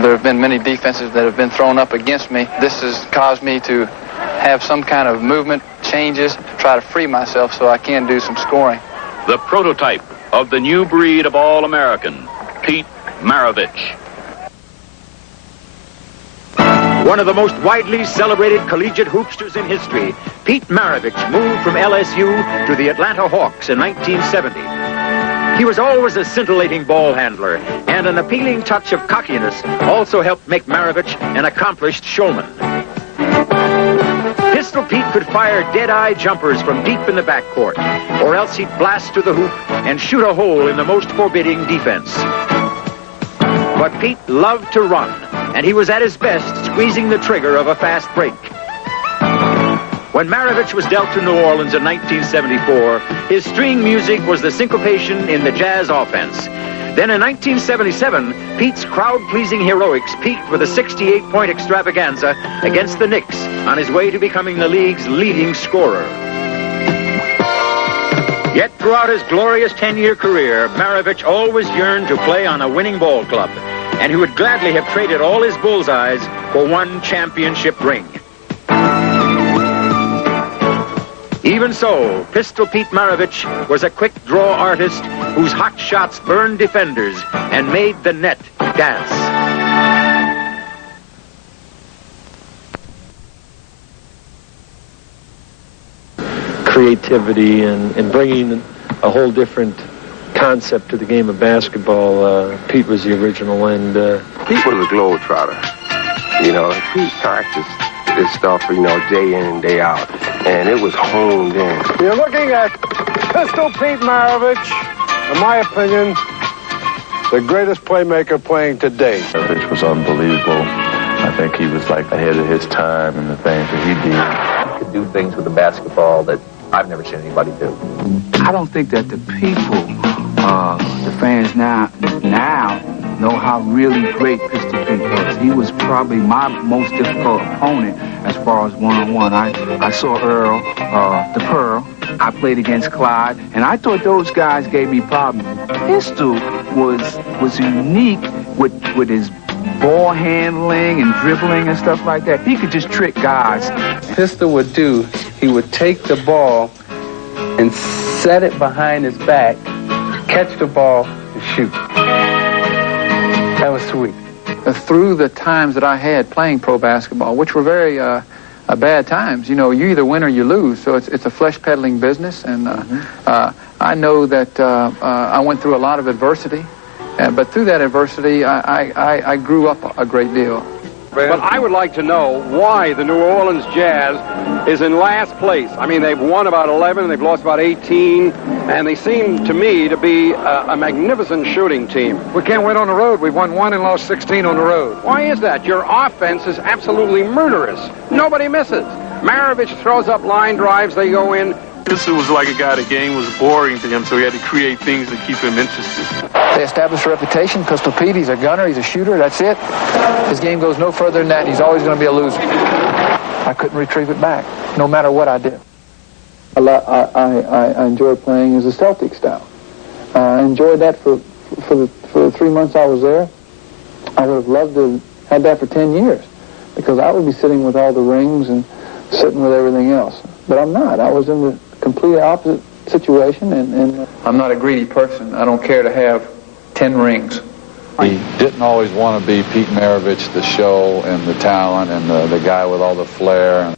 There have been many defenses that have been thrown up against me. This has caused me to have some kind of movement, changes, try to free myself so I can do some scoring. The prototype of the new breed of All-American, Pete Maravich. One of the most widely celebrated collegiate hoopsters in history, Pete Maravich moved from LSU to the Atlanta Hawks in 1970. He was always a scintillating ball handler, and an appealing touch of cockiness also helped make Maravich an accomplished showman. Pistol Pete could fire dead-eye jumpers from deep in the backcourt, or else he'd blast to the hoop and shoot a hole in the most forbidding defense. But Pete loved to run, and he was at his best squeezing the trigger of a fast break. When Maravich was dealt to New Orleans in 1974, his string music was the syncopation in the Jazz offense. Then in 1977, Pete's crowd-pleasing heroics peaked with a 68-point extravaganza against the Knicks on his way to becoming the league's leading scorer. Yet throughout his glorious 10-year career, Maravich always yearned to play on a winning ball club, and he would gladly have traded all his bullseyes for one championship ring. Even so, Pistol Pete Maravich was a quick-draw artist whose hot shots burned defenders and made the net dance. Creativity and bringing a whole different concept to the game of basketball. Pete was the original, and Pete was a globetrotter. You know, Pete practiced this stuff, you know, day in and day out, and it was honed in. You're looking at Pistol Pete Maravich, in my opinion, the greatest playmaker playing today. Maravich was unbelievable. I think he was like ahead of his time and the things that he did. He could do things with the basketball that I've never seen anybody do. I don't think that the people, the fans now know how really great Pistol Pete was. He was probably my most difficult opponent as far as one-on-one. I saw Earl, the Pearl, I played against Clyde, and I thought those guys gave me problems. Pistol was unique with his ball handling and dribbling and stuff like that. He could just trick guys. Pistol would do, he would take the ball and set it behind his back, catch the ball, and shoot. That was sweet. Through the times that I had playing pro basketball, which were very bad times, you either win or you lose. So it's a flesh-peddling business, and I know that I went through a lot of adversity, but through that adversity, I grew up a great deal. But I would like to know why the New Orleans Jazz is in last place. I mean, they've won about 11, they've lost about 18, and they seem to me to be a magnificent shooting team. We can't win on the road. We've won 1 and lost 16 on the road. Why is that? Your offense is absolutely murderous. Nobody misses. Maravich throws up line drives, they go in. This was like a guy, the game was boring to him, so he had to create things to keep him interested. They established a reputation. Pistol Pete, he's a gunner, he's a shooter, that's it. His game goes no further than that, and he's always going to be a loser. I couldn't retrieve it back, no matter what I did. I enjoyed playing as a Celtic style. I enjoyed that for the 3 months I was there. I would have loved to have had that for 10 years, because I would be sitting with all the rings and sitting with everything else. But I'm not. I was in the completely opposite situation, and I'm not a greedy person. I don't care to have 10 rings. He didn't always want to be Pete Maravich, the show and the talent and the guy with all the flair